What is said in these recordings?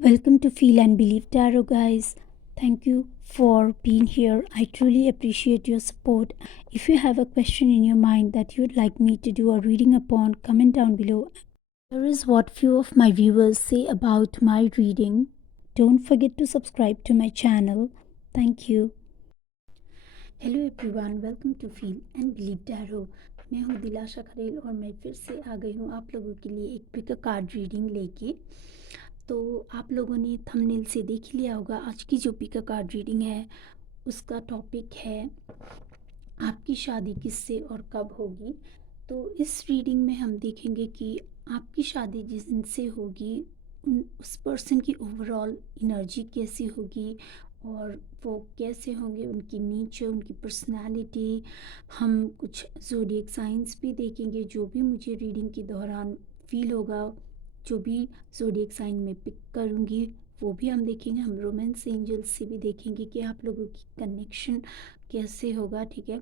Welcome to Feel and Believe Tarot, guys. Thank you for being here. I truly appreciate your support. If you have a question in your mind that you'd like me to do a reading upon, comment down below. Here is what few of my viewers say about my reading. Don't forget to subscribe to my channel. Thank you. Hello everyone, welcome to feel and believe tarot. मैं हूँ दिलाशा खरेल और मैं फिर से आ गई हूँ आप लोगों के लिए एक पिक कार्ड रीडिंग लेके। तो आप लोगों ने थंबनेल से देख ही लिया होगा, आज की जो पिक कार्ड रीडिंग है उसका टॉपिक है आपकी शादी किससे और कब होगी। तो इस रीडिंग में हम देखेंगे कि आपकी शादी जिनसे होगी उस पर्सन की ओवरऑल एनर्जी कैसी होगी और वो कैसे होंगे, उनकी नेचर, उनकी पर्सनालिटी। हम कुछ ज़ोडिएक साइंस भी देखेंगे जो भी मुझे रीडिंग के दौरान फील होगा, जो भी ज़ोडिएक साइन में पिक करूँगी वो भी हम देखेंगे। हम रोमांस एंजल्स से भी देखेंगे कि आप लोगों की कनेक्शन कैसे होगा, ठीक है।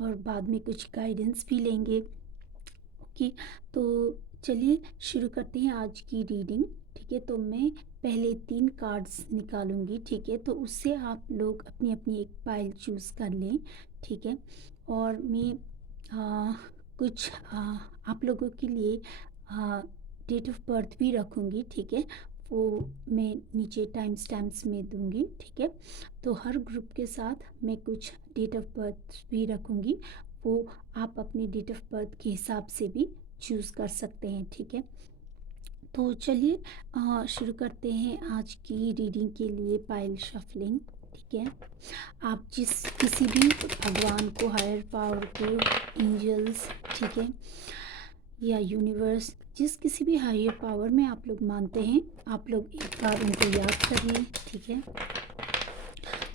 और बाद में कुछ गाइडेंस भी लेंगे। ओके, तो चलिए शुरू करते हैं आज की रीडिंग, ठीक है। तो मैं पहले 3 कार्ड्स निकालूंगी, ठीक है। तो उससे आप लोग अपनी अपनी एक पाइल चूज़ कर लें, ठीक है। और मैं कुछ आप लोगों के लिए डेट ऑफ बर्थ भी रखूँगी, ठीक है। वो मैं नीचे टाइम स्टैम्प्स में दूंगी, ठीक है। तो हर ग्रुप के साथ मैं कुछ डेट ऑफ बर्थ भी रखूँगी, वो आप अपनी डेट ऑफ बर्थ के हिसाब से भी चूज़ कर सकते हैं, ठीक है। तो चलिए शुरू करते हैं आज की रीडिंग के लिए पाइल शफलिंग, ठीक है। आप किसी भी भगवान को, हायर पावर को, एंजल्स, ठीक है, या यूनिवर्स, किसी भी हायर पावर में आप लोग मानते हैं, आप लोग एक बार उनको याद कर लें, ठीक है।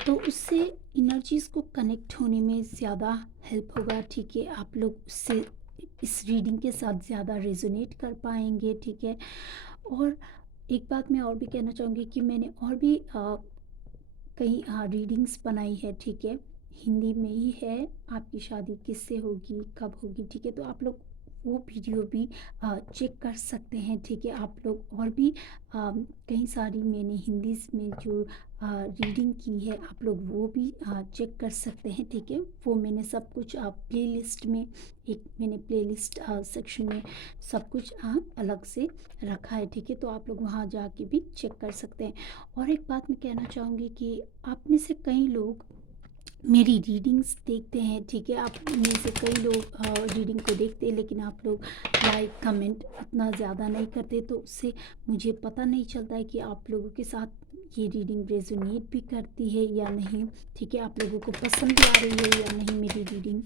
तो उससे एनर्जीज़ को कनेक्ट होने में ज़्यादा हेल्प होगा, ठीक है। आप लोग उससे इस रीडिंग के साथ ज़्यादा रेजोनेट कर पाएंगे, ठीक है। और एक बात मैं और भी कहना चाहूँगी कि मैंने और भी कई रीडिंग्स बनाई है, ठीक है। हिंदी में ही है, आपकी शादी किससे होगी कब होगी, ठीक है। तो आप लोग वो वीडियो भी चेक कर सकते हैं, ठीक है। आप लोग और भी कई सारी मैंने हिंदी में जो रीडिंग की है, आप लोग वो भी चेक कर सकते हैं, ठीक है। वो मैंने सब कुछ प्लेलिस्ट में, एक मैंने प्लेलिस्ट सेक्शन में सब कुछ अलग से रखा है, ठीक है। तो आप लोग वहाँ जाके भी चेक कर सकते हैं। और एक बात मैं कहना चाहूँगी कि आप में से कई लोग मेरी रीडिंग्स देखते हैं, ठीक है। आप में से कई लोग रीडिंग को देखते हैं लेकिन आप लोग लाइक कमेंट इतना ज़्यादा नहीं करते, तो उससे मुझे पता नहीं चलता है कि आप लोगों के साथ ये रीडिंग रेजोनेट भी करती है या नहीं, ठीक है। आप लोगों को पसंद भी आ रही है या नहीं मेरी रीडिंग।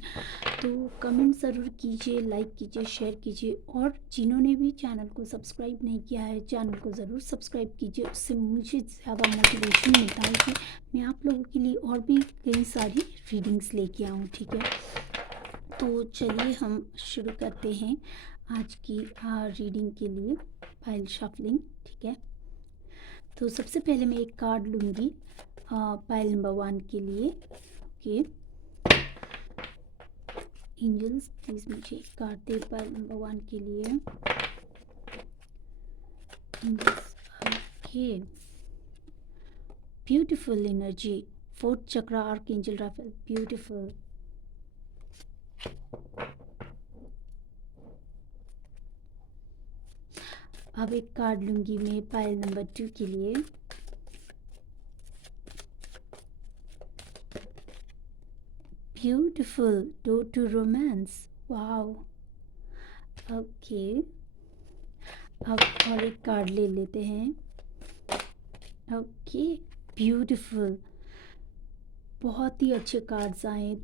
तो कमेंट ज़रूर कीजिए, लाइक कीजिए, शेयर कीजिए। और जिन्होंने भी चैनल को सब्सक्राइब नहीं किया है, चैनल को ज़रूर सब्सक्राइब कीजिए, उससे मुझे ज़्यादा मोटिवेशन मिलता है कि मैं आप लोगों के लिए और भी कई सारी रीडिंग्स लेके आऊँ, ठीक है। तो चलिए हम शुरू करते हैं आज की रीडिंग के लिए फाइल शफलिंग, ठीक है। तो सबसे पहले मैं एक कार्ड लूँगी पाइल नंबर 1 के लिए, ओके। एंजल्स प्लीज़ मुझे एक कार्ड दे पाइल नंबर 1 के लिए। Angels, okay. Beautiful energy, 4th chakra, archangel Raphael, beautiful. अब एक कार्ड लूँगी मैं पाइल नंबर 2 के लिए। Beautiful, door to romance, wow, okay. अब और एक कार्ड ले लेते हैं, ओके। ब्यूटीफुल, बहुत ही अच्छे कार्ड्स आए,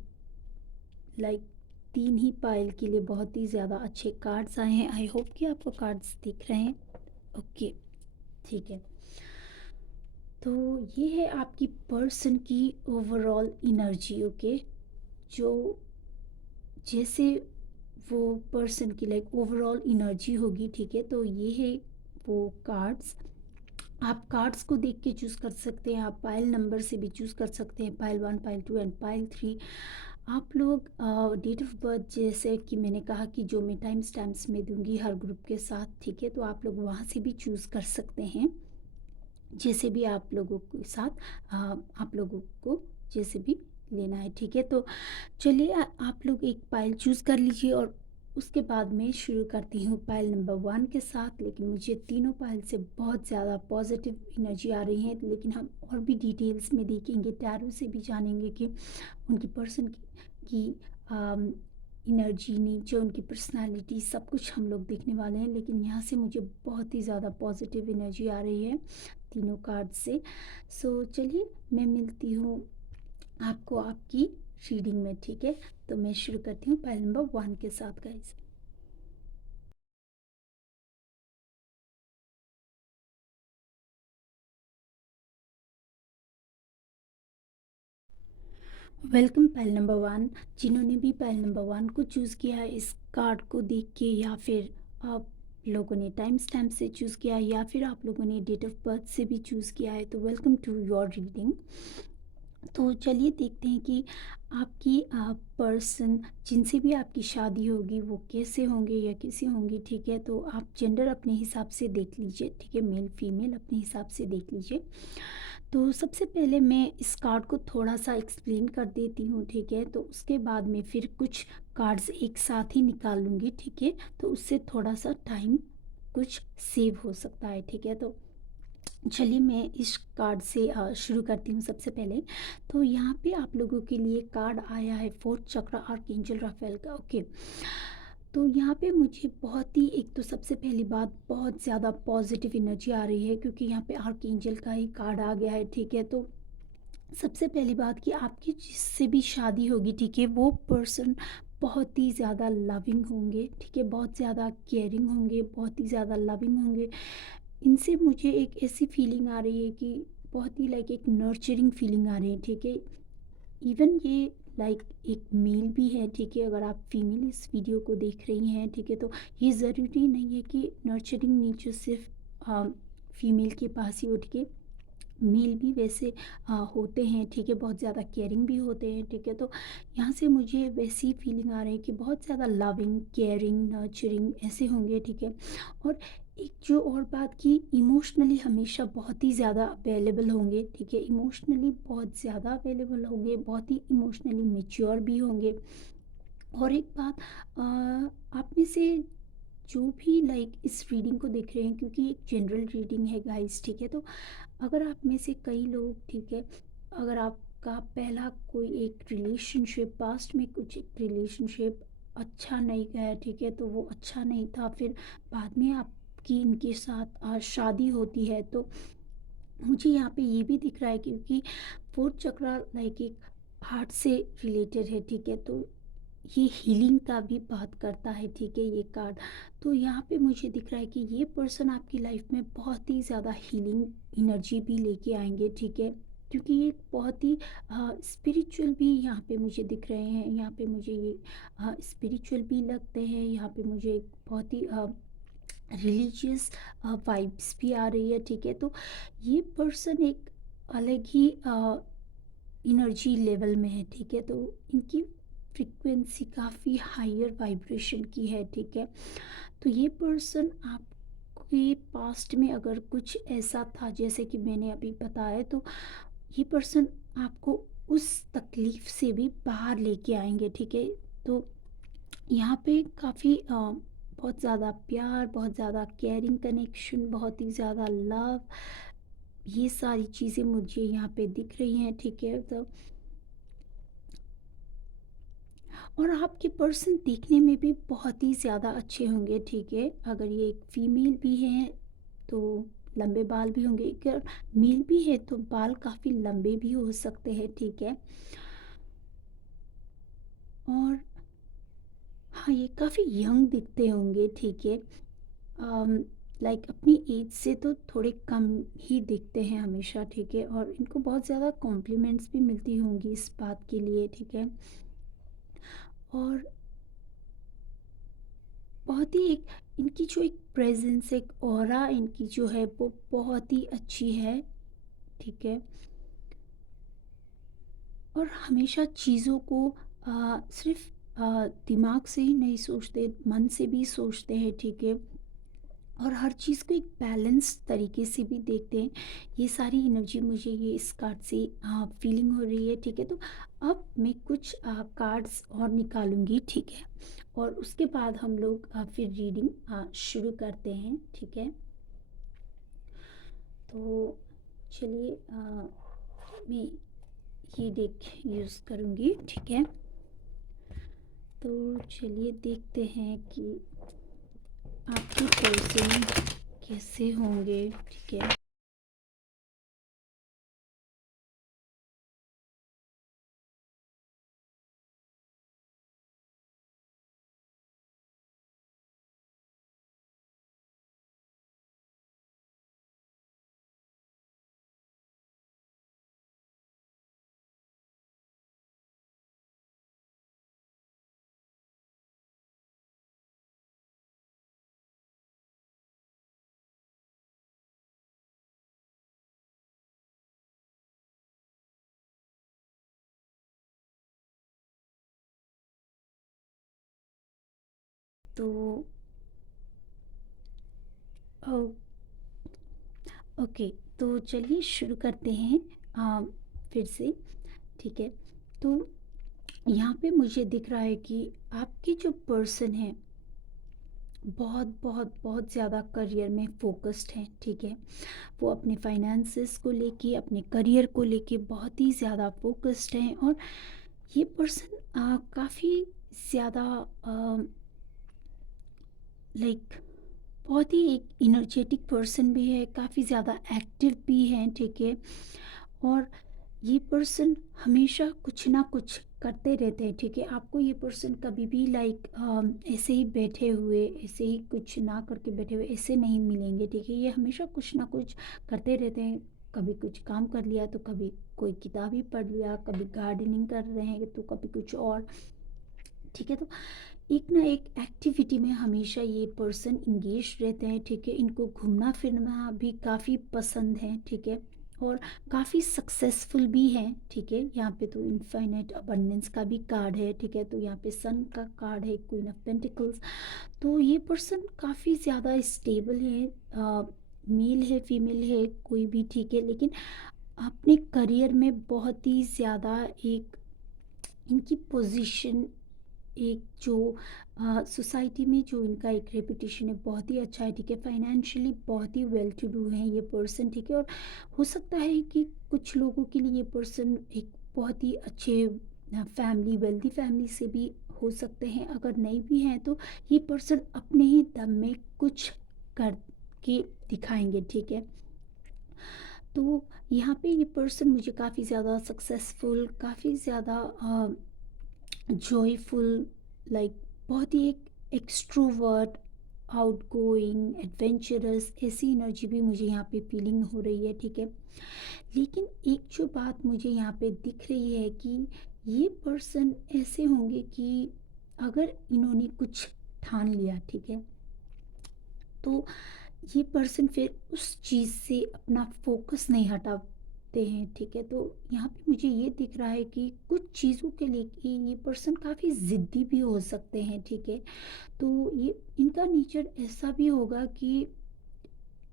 लाइक 3 ही पाइल के लिए बहुत ही ज़्यादा अच्छे कार्ड्स आए हैं। आई होप कि आपको कार्ड्स दिख रहे हैं, ओके, ठीक है। तो ये है आपकी पर्सन की ओवरऑल एनर्जी, ओके। जो जैसे वो पर्सन की लाइक ओवरऑल एनर्जी होगी, ठीक है। तो ये है वो कार्ड्स। आप कार्ड्स को देख के चूज़ कर सकते हैं, आप पाइल नंबर से भी चूज़ कर सकते हैं, पाइल 1, पाइल 2 एंड पाइल 3। आप लोग डेट ऑफ बर्थ, जैसे कि मैंने कहा कि जो मैं टाइम स्टैम्प्स में दूंगी हर ग्रुप के साथ, ठीक है। तो आप लोग वहाँ से भी चूज़ कर सकते हैं, जैसे भी आप लोगों के साथ आप लोगों को जैसे भी लेना है, ठीक है। तो चलिए आप लोग एक पाइल चूज़ कर लीजिए और उसके बाद मैं शुरू करती हूँ पाइल नंबर 1 के साथ। लेकिन मुझे तीनों पाइल से बहुत ज़्यादा पॉजिटिव एनर्जी आ रही है, लेकिन हम और भी डिटेल्स में देखेंगे, टैरो से भी जानेंगे कि उनकी पर्सन की एनर्जी, नेचर, उनकी पर्सनालिटी, सब कुछ हम लोग देखने वाले हैं। लेकिन यहाँ से मुझे बहुत ही ज़्यादा पॉजिटिव एनर्जी आ रही है तीनों कार्ड से। सो चलिए मैं मिलती हूँ आपको आपकी रीडिंग में, ठीक है। तो मैं शुरू करती हूँ पाइल नंबर 1 के साथ गाइस। Welcome pile number 1। जिन्होंने भी पाइल नंबर 1 को चूज़ किया है, इस कार्ड को देख के, या फिर आप लोगों ने टाइम स्टैम्प से चूज़ किया है, या फिर आप लोगों ने डेट ऑफ बर्थ से भी चूज़ किया है, तो वेलकम टू योर रीडिंग। तो चलिए देखते हैं कि आपकी पर्सन जिनसे भी आपकी शादी होगी वो कैसे होंगे या कैसे होंगी, ठीक है। तो आप जेंडर अपने हिसाब से देख लीजिए, ठीक है, मेल फीमेल अपने हिसाब से देख लीजिए। तो सबसे पहले मैं इस कार्ड को थोड़ा सा एक्सप्लेन कर देती हूँ, ठीक है। तो उसके बाद में फिर कुछ कार्ड्स एक साथ ही निकाल लूँगी, ठीक है। तो उससे थोड़ा सा टाइम कुछ सेव हो सकता है, ठीक है। तो चलिए मैं इस कार्ड से शुरू करती हूँ सबसे पहले। तो यहाँ पे आप लोगों के लिए कार्ड आया है फोर्थ चक्र आर्कएंजल राफेल का, ओके। तो यहाँ पे मुझे बहुत ही, एक तो सबसे पहली बात, बहुत ज़्यादा पॉजिटिव एनर्जी आ रही है क्योंकि यहाँ पे आर्कएंजल का ही कार्ड आ गया है, ठीक है। तो सबसे पहली बात कि आपकी जिससे भी शादी होगी, ठीक है, वो पर्सन बहुत ही ज़्यादा लविंग होंगे, ठीक है, बहुत ज़्यादा केयरिंग होंगे, बहुत ही ज़्यादा लविंग होंगे। इनसे मुझे एक ऐसी फीलिंग आ रही है कि बहुत ही लाइक एक नर्चरिंग फीलिंग आ रही है, ठीक है। इवन ये लाइक एक मेल भी है, ठीक है। अगर आप फीमेल इस वीडियो को देख रही हैं, ठीक है, तो ये ज़रूरी नहीं है कि नर्चरिंग नेचर सिर्फ फीमेल के पास ही हो, ठीक है। मेल भी वैसे होते हैं, ठीक है, बहुत ज़्यादा केयरिंग भी होते हैं, ठीक है। तो यहाँ से मुझे वैसी फीलिंग आ रही है कि बहुत ज़्यादा लविंग, केयरिंग, नर्चरिंग ऐसे होंगे, ठीक है। और एक जो और बात की, इमोशनली हमेशा बहुत ही ज़्यादा अवेलेबल होंगे, ठीक है, इमोशनली बहुत ज़्यादा अवेलेबल होंगे, बहुत ही इमोशनली मेच्योर भी होंगे। और एक बात, आप में से जो भी लाइक इस रीडिंग को देख रहे हैं, क्योंकि एक जनरल रीडिंग है गाइस, ठीक है। तो अगर आप में से कई लोग, ठीक है, अगर आपका पहला कोई एक रिलेशनशिप, पास्ट में कुछ एक रिलेशनशिप अच्छा नहीं गया, ठीक है, तो वो अच्छा नहीं था, फिर बाद में आपकी इनके साथ शादी होती है, तो मुझे यहाँ पे ये भी दिख रहा है क्योंकि फोर्थ चक्रा लाइक एक हार्ट से रिलेटेड है, ठीक है। तो ये हीलिंग का भी बात करता है, ठीक है, ये कार्ड। तो यहाँ पे मुझे दिख रहा है कि ये पर्सन आपकी लाइफ में बहुत ही ज़्यादा हीलिंग एनर्जी भी लेके आएंगे, ठीक है। क्योंकि ये बहुत ही स्पिरिचुअल भी यहाँ पे मुझे दिख रहे हैं। यहाँ पे मुझे ये स्पिरिचुअल भी लगते हैं। यहाँ पे मुझे एक बहुत ही रिलीजियस वाइब्स भी आ रही है, ठीक है। तो ये पर्सन एक अलग ही एनर्जी लेवल में है, ठीक है। तो इनकी फ्रीक्वेंसी काफ़ी हायर वाइब्रेशन की है, ठीक है। तो ये पर्सन आपके पास्ट में अगर कुछ ऐसा था जैसे कि मैंने अभी बताया, तो ये पर्सन आपको उस तकलीफ से भी बाहर लेके आएंगे, ठीक है। तो यहाँ पे काफ़ी बहुत ज़्यादा प्यार, बहुत ज़्यादा केयरिंग कनेक्शन, बहुत ही ज़्यादा लव, ये सारी चीज़ें मुझे यहाँ पे दिख रही हैं, ठीक है। तो और आपके पर्सन देखने में भी बहुत ही ज़्यादा अच्छे होंगे, ठीक है। अगर ये एक फीमेल भी हैं तो लंबे बाल भी होंगे, अगर मेल भी है तो बाल काफ़ी लंबे भी हो सकते हैं, ठीक है। और हाँ, ये काफ़ी यंग दिखते होंगे, ठीक है। लाइक अपनी एज से तो थोड़े कम ही दिखते हैं हमेशा, ठीक है। और इनको बहुत ज़्यादा कॉम्प्लीमेंट्स भी मिलती होंगी इस बात के लिए, ठीक है। और बहुत ही एक इनकी जो एक प्रेजेंस, एक ऑरा इनकी जो है वो बहुत ही अच्छी है, ठीक है। और हमेशा चीज़ों को सिर्फ दिमाग से ही नहीं सोचते, मन से भी सोचते हैं, ठीक है। और हर चीज़ को एक बैलेंस तरीके से भी देखते हैं। ये सारी एनर्जी मुझे ये इस कार्ड से फीलिंग हो रही है, ठीक है। तो अब मैं कुछ कार्ड्स और निकालूंगी, ठीक है, और उसके बाद हम लोग फिर रीडिंग शुरू करते हैं, ठीक है। तो चलिए मैं ये डेक यूज़ करूँगी, ठीक है। तो चलिए देखते हैं कि आपके पर्सन कैसे होंगे, ठीक है। तो ओ, ओके, तो चलिए शुरू करते हैं फिर से, ठीक है। तो यहाँ पे मुझे दिख रहा है कि आपके जो पर्सन है बहुत बहुत बहुत ज़्यादा करियर में फोकस्ड हैं, ठीक है। वो अपने फाइनेंसेस को लेके, अपने करियर को लेके बहुत ही ज़्यादा फोकस्ड हैं। और ये पर्सन काफ़ी ज़्यादा लाइक बहुत ही एक इनर्जेटिक पर्सन भी है, काफ़ी ज़्यादा एक्टिव भी हैं, ठीक है। और ये पर्सन हमेशा कुछ ना कुछ करते रहते हैं, ठीक है। आपको ये पर्सन कभी भी लाइक ऐसे ही बैठे हुए, ऐसे ही कुछ ना करके बैठे हुए ऐसे नहीं मिलेंगे, ठीक है। ये हमेशा कुछ ना कुछ करते रहते हैं। कभी कुछ काम कर लिया तो कभी कोई किताब ही पढ़ लिया, कभी गार्डनिंग कर रहे हैं तो कभी कुछ और, ठीक है। तो एक ना एक एक्टिविटी में हमेशा ये पर्सन इंगेज रहते हैं, ठीक है। इनको घूमना फिरना भी काफ़ी पसंद है, ठीक है। और काफ़ी सक्सेसफुल भी हैं, ठीक है। यहाँ पे तो इनफाइनाइट अबंडेंस का भी कार्ड है, ठीक है। तो यहाँ पे सन का कार्ड है, क्वीन ऑफ पेंटिकल्स। तो ये पर्सन काफ़ी ज़्यादा स्टेबल है, मेल है फीमेल है कोई भी, ठीक है। लेकिन अपने करियर में बहुत ही ज़्यादा एक इनकी पोजीशन, एक जो सोसाइटी में जो इनका एक रेपुटेशन है बहुत ही अच्छा है, ठीक है। फाइनेंशियली बहुत ही वेल टू डू है ये पर्सन, ठीक है। और हो सकता है कि कुछ लोगों के लिए ये पर्सन एक बहुत ही अच्छे फैमिली, वेल्दी फैमिली से भी हो सकते हैं। अगर नहीं भी हैं तो ये पर्सन अपने ही दम में कुछ करके दिखाएंगे, ठीक है। तो यहाँ पे ये पर्सन मुझे काफ़ी ज़्यादा सक्सेसफुल, काफ़ी ज़्यादा जॉयफुल, लाइक बहुत ही एक एक्सट्रोवर्ट, आउटगोइंग, एडवेंचरस, ऐसी एनर्जी भी मुझे यहाँ पे फीलिंग हो रही है, ठीक है। लेकिन एक जो बात मुझे यहाँ पे दिख रही है कि ये पर्सन ऐसे होंगे कि अगर इन्होंने कुछ ठान लिया, ठीक है, तो ये पर्सन फिर उस चीज़ से अपना फोकस नहीं हटाते हैं, ठीक है। तो यहाँ पे मुझे ये दिख रहा है कि कुछ चीज़ों के लिए कि ये पर्सन काफ़ी ज़िद्दी भी हो सकते हैं, ठीक है। तो ये इनका नेचर ऐसा भी होगा कि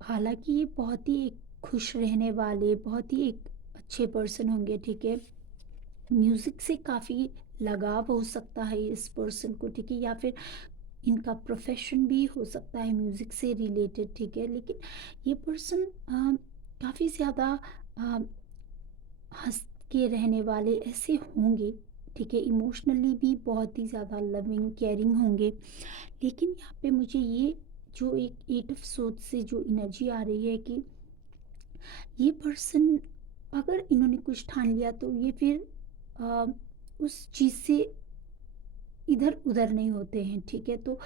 हालांकि ये बहुत ही एक खुश रहने वाले, बहुत ही एक अच्छे पर्सन होंगे, ठीक है। म्यूज़िक से काफ़ी लगाव हो सकता है इस पर्सन को, ठीक है। या फिर इनका प्रोफेशन भी हो सकता है म्यूज़िक से रिलेटेड, ठीक है। लेकिन ये पर्सन काफ़ी ज़्यादा अ, हंस के रहने वाले ऐसे होंगे, ठीक है। इमोशनली भी बहुत ही ज़्यादा लविंग केयरिंग होंगे। लेकिन यहाँ पे मुझे ये जो एक एट ऑफ सोच से जो एनर्जी आ रही है कि ये पर्सन अगर इन्होंने कुछ ठान लिया तो ये फिर अ, उस चीज़ से इधर उधर नहीं होते हैं, ठीक है। तो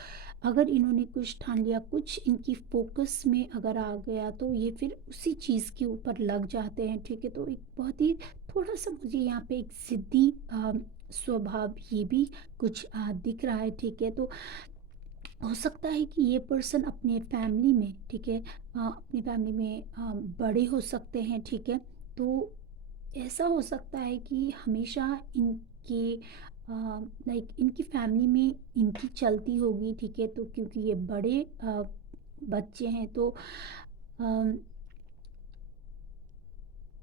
अगर इन्होंने कुछ ठान लिया, कुछ इनकी फोकस में अगर आ गया तो ये फिर उसी चीज़ के ऊपर लग जाते हैं, ठीक है। तो एक बहुत ही थोड़ा सा मुझे यहाँ पे एक ज़िद्दी स्वभाव ये भी कुछ दिख रहा है, ठीक है। तो हो सकता है कि ये पर्सन अपने फैमिली में, ठीक है, अपनी फैमिली में बड़े हो सकते हैं, ठीक है। तो ऐसा हो सकता है कि हमेशा इनके लाइक इनकी फैमिली में इनकी चलती होगी, ठीक है। तो क्योंकि ये बड़े बच्चे हैं तो अम,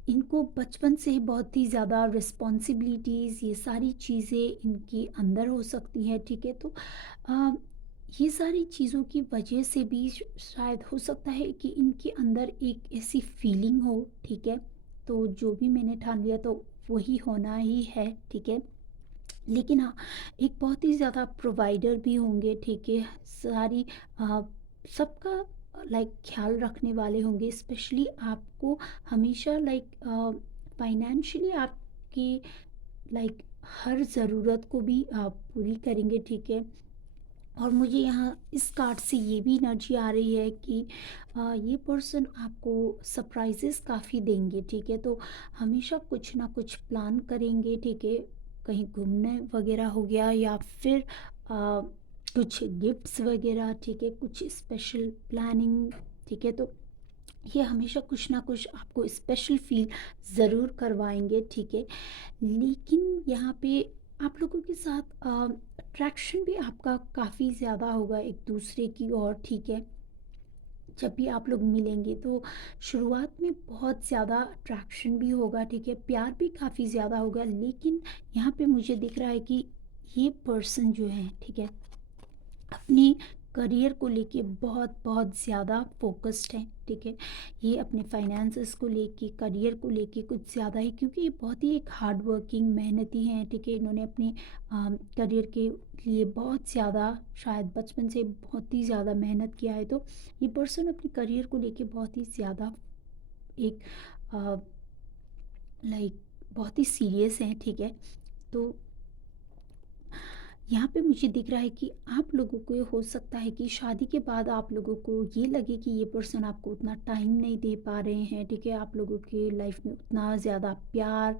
इनको बचपन से ही बहुत ही ज़्यादा रिस्पॉन्सिबिलिटीज़ ये सारी चीज़ें इनके अंदर हो सकती हैं, ठीक है? तो अ, ये सारी चीज़ों की वजह से भी शायद हो सकता है कि इनके अंदर एक ऐसी फीलिंग हो, ठीक है? तो जो भी मैंने ठान लिया तो वही होना ही है, ठीक है? लेकिन हाँ, एक बहुत ही ज़्यादा प्रोवाइडर भी होंगे, ठीक है? सारी अ, सबका लाइक ख़्याल रखने वाले होंगे, स्पेशली आपको हमेशा लाइक फाइनेंशियली आपकी लाइक हर ज़रूरत को भी पूरी करेंगे, ठीक है? और मुझे यहाँ इस कार्ड से ये भी एनर्जी आ रही है कि ये पर्सन आपको सरप्राइजेस काफ़ी देंगे, ठीक है? तो हमेशा कुछ ना कुछ प्लान करेंगे, ठीक है? कहीं घूमने वगैरह हो गया या फिर कुछ गिफ्ट्स वगैरह, ठीक है? कुछ स्पेशल प्लानिंग, ठीक है? तो ये हमेशा कुछ ना कुछ आपको स्पेशल फील ज़रूर करवाएंगे, ठीक है? लेकिन यहाँ पे आप लोगों के साथ अट्रैक्शन भी आपका काफ़ी ज़्यादा होगा एक दूसरे की ओर, ठीक है? जब भी आप लोग मिलेंगे तो शुरुआत में बहुत ज़्यादा अट्रैक्शन भी होगा, ठीक है? प्यार भी काफ़ी ज़्यादा होगा, लेकिन यहाँ पे मुझे दिख रहा है कि ये पर्सन जो है, ठीक है? अपने करियर को लेके बहुत बहुत ज़्यादा फोकस्ड हैं, ठीक है? ये अपने फाइनेंसेस को लेके, करियर को लेके कुछ ज़्यादा ही, क्योंकि ये बहुत ही एक हार्ड वर्किंग मेहनती हैं, ठीक है? इन्होंने अपने करियर के लिए बहुत ज़्यादा, शायद बचपन से बहुत ही ज़्यादा मेहनत किया है, तो ये पर्सन अपने करियर को लेके बहुत ही ज़्यादा एक लाइक बहुत ही सीरियस हैं, ठीक है? तो यहाँ पे मुझे दिख रहा है कि आप लोगों को ये हो सकता है कि शादी के बाद आप लोगों को ये लगे कि ये पर्सन आपको उतना टाइम नहीं दे पा रहे हैं, ठीक है? आप लोगों के लाइफ में उतना ज़्यादा प्यार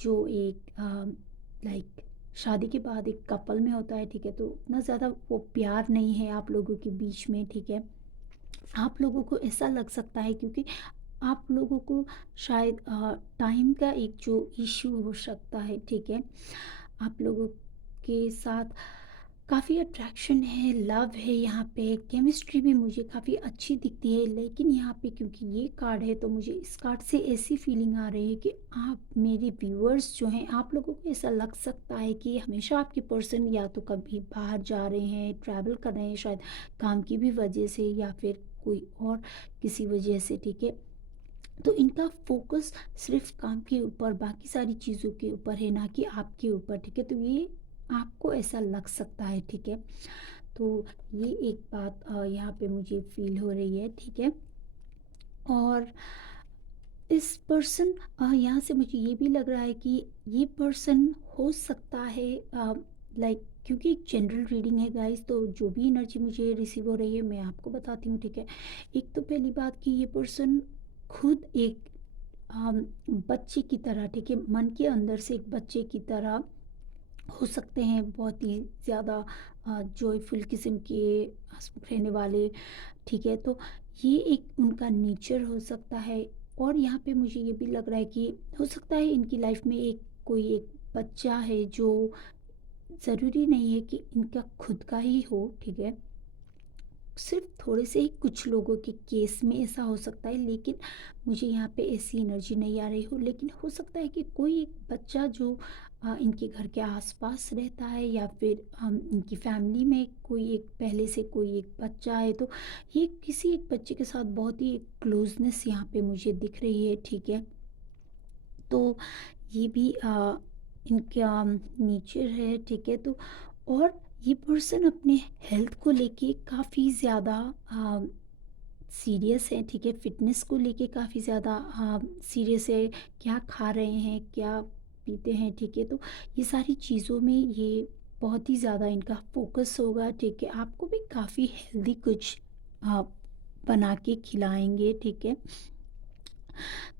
जो एक लाइक शादी के बाद एक कपल में होता है, ठीक है? तो उतना ज़्यादा वो प्यार नहीं है आप लोगों के बीच में, ठीक है? आप लोगों को ऐसा लग सकता है क्योंकि आप लोगों को शायद टाइम का एक जो इश्यू हो सकता है, ठीक है? आप लोगों के साथ काफ़ी अट्रैक्शन है, लव है, यहाँ पे केमिस्ट्री भी मुझे काफ़ी अच्छी दिखती है, लेकिन यहाँ पे क्योंकि ये कार्ड है तो मुझे इस कार्ड से ऐसी फीलिंग आ रही है कि आप मेरे व्यूअर्स जो हैं, आप लोगों को ऐसा लग सकता है कि हमेशा आपके पर्सन या तो कभी बाहर जा रहे हैं, ट्रैवल कर रहे हैं, शायद काम की भी वजह से या फिर कोई और किसी वजह से, ठीक है? तो इनका फोकस सिर्फ काम के ऊपर, बाकी सारी चीज़ों के ऊपर है, ना कि आपके ऊपर, ठीक है? तो ये आपको ऐसा लग सकता है, ठीक है? तो ये एक बात यहाँ पे मुझे फील हो रही है, ठीक है? और इस पर्सन यहाँ से मुझे ये भी लग रहा है कि ये पर्सन हो सकता है लाइक, क्योंकि एक जनरल रीडिंग है गाइस, तो जो भी एनर्जी मुझे रिसीव हो रही है मैं आपको बताती हूँ, ठीक है? एक तो पहली बात कि ये पर्सन खुद एक बच्चे की तरह, ठीक है? मन के अंदर से एक बच्चे की तरह हो सकते हैं, बहुत ही ज़्यादा जॉयफुल किस्म के, हंसमुख रहने वाले, ठीक है? तो ये एक उनका नेचर हो सकता है। और यहाँ पे मुझे ये भी लग रहा है कि हो सकता है इनकी लाइफ में एक कोई एक बच्चा है जो, ज़रूरी नहीं है कि इनका खुद का ही हो, ठीक है? सिर्फ थोड़े से ही कुछ लोगों के केस में ऐसा हो सकता है, लेकिन मुझे यहाँ पे ऐसी एनर्जी नहीं आ रही हो, लेकिन हो सकता है कि कोई एक बच्चा जो इनके घर के आसपास रहता है या फिर इनकी फैमिली में कोई एक पहले से कोई एक बच्चा है, तो ये किसी एक बच्चे के साथ बहुत ही एक क्लोजनेस यहाँ पे मुझे दिख रही है, ठीक है? तो ये भी इनका नेचर है, ठीक है? तो और ये पर्सन अपने हेल्थ को लेके काफ़ी ज़्यादा सीरियस है, ठीक है? फिटनेस को लेके काफ़ी ज़्यादा सीरियस है, क्या खा रहे हैं, क्या पीते हैं, ठीक है? तो ये सारी चीज़ों में ये बहुत ही ज़्यादा इनका फोकस होगा, ठीक है? आपको भी काफ़ी हेल्दी कुछ आ, बना के खिलाएंगे, ठीक है?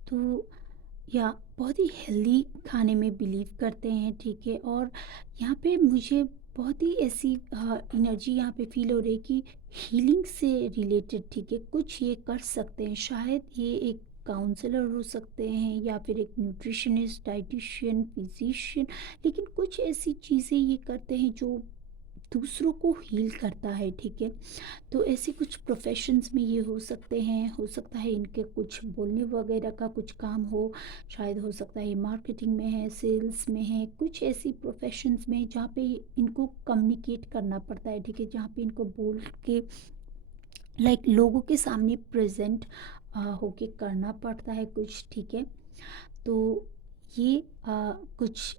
तो या बहुत ही हेल्दी खाने में बिलीव करते हैं, ठीक है? और यहाँ पे मुझे बहुत ही ऐसी एनर्जी यहाँ पे फील हो रही है कि हीलिंग से रिलेटेड, ठीक है? कुछ ये कर सकते हैं, शायद ये एक काउंसलर हो सकते हैं या फिर एक न्यूट्रिशनिस्ट, डाइटिशियन, फिजिशियन, लेकिन कुछ ऐसी चीज़ें ये करते हैं जो दूसरों को हील करता है, ठीक है। तो ऐसे कुछ प्रोफेशंस में ये हो सकते हैं, हो सकता है इनके कुछ बोलने वगैरह का कुछ काम हो, शायद हो सकता है मार्केटिंग में है, सेल्स में है, कुछ ऐसी प्रोफेशंस में जहाँ पे इनको कम्युनिकेट करना पड़ता है, ठीक है, जहाँ पे इनको बोल के लाइक लोगों के सामने प्रेजेंट होके करना पड़ता है कुछ, ठीक है। तो ये कुछ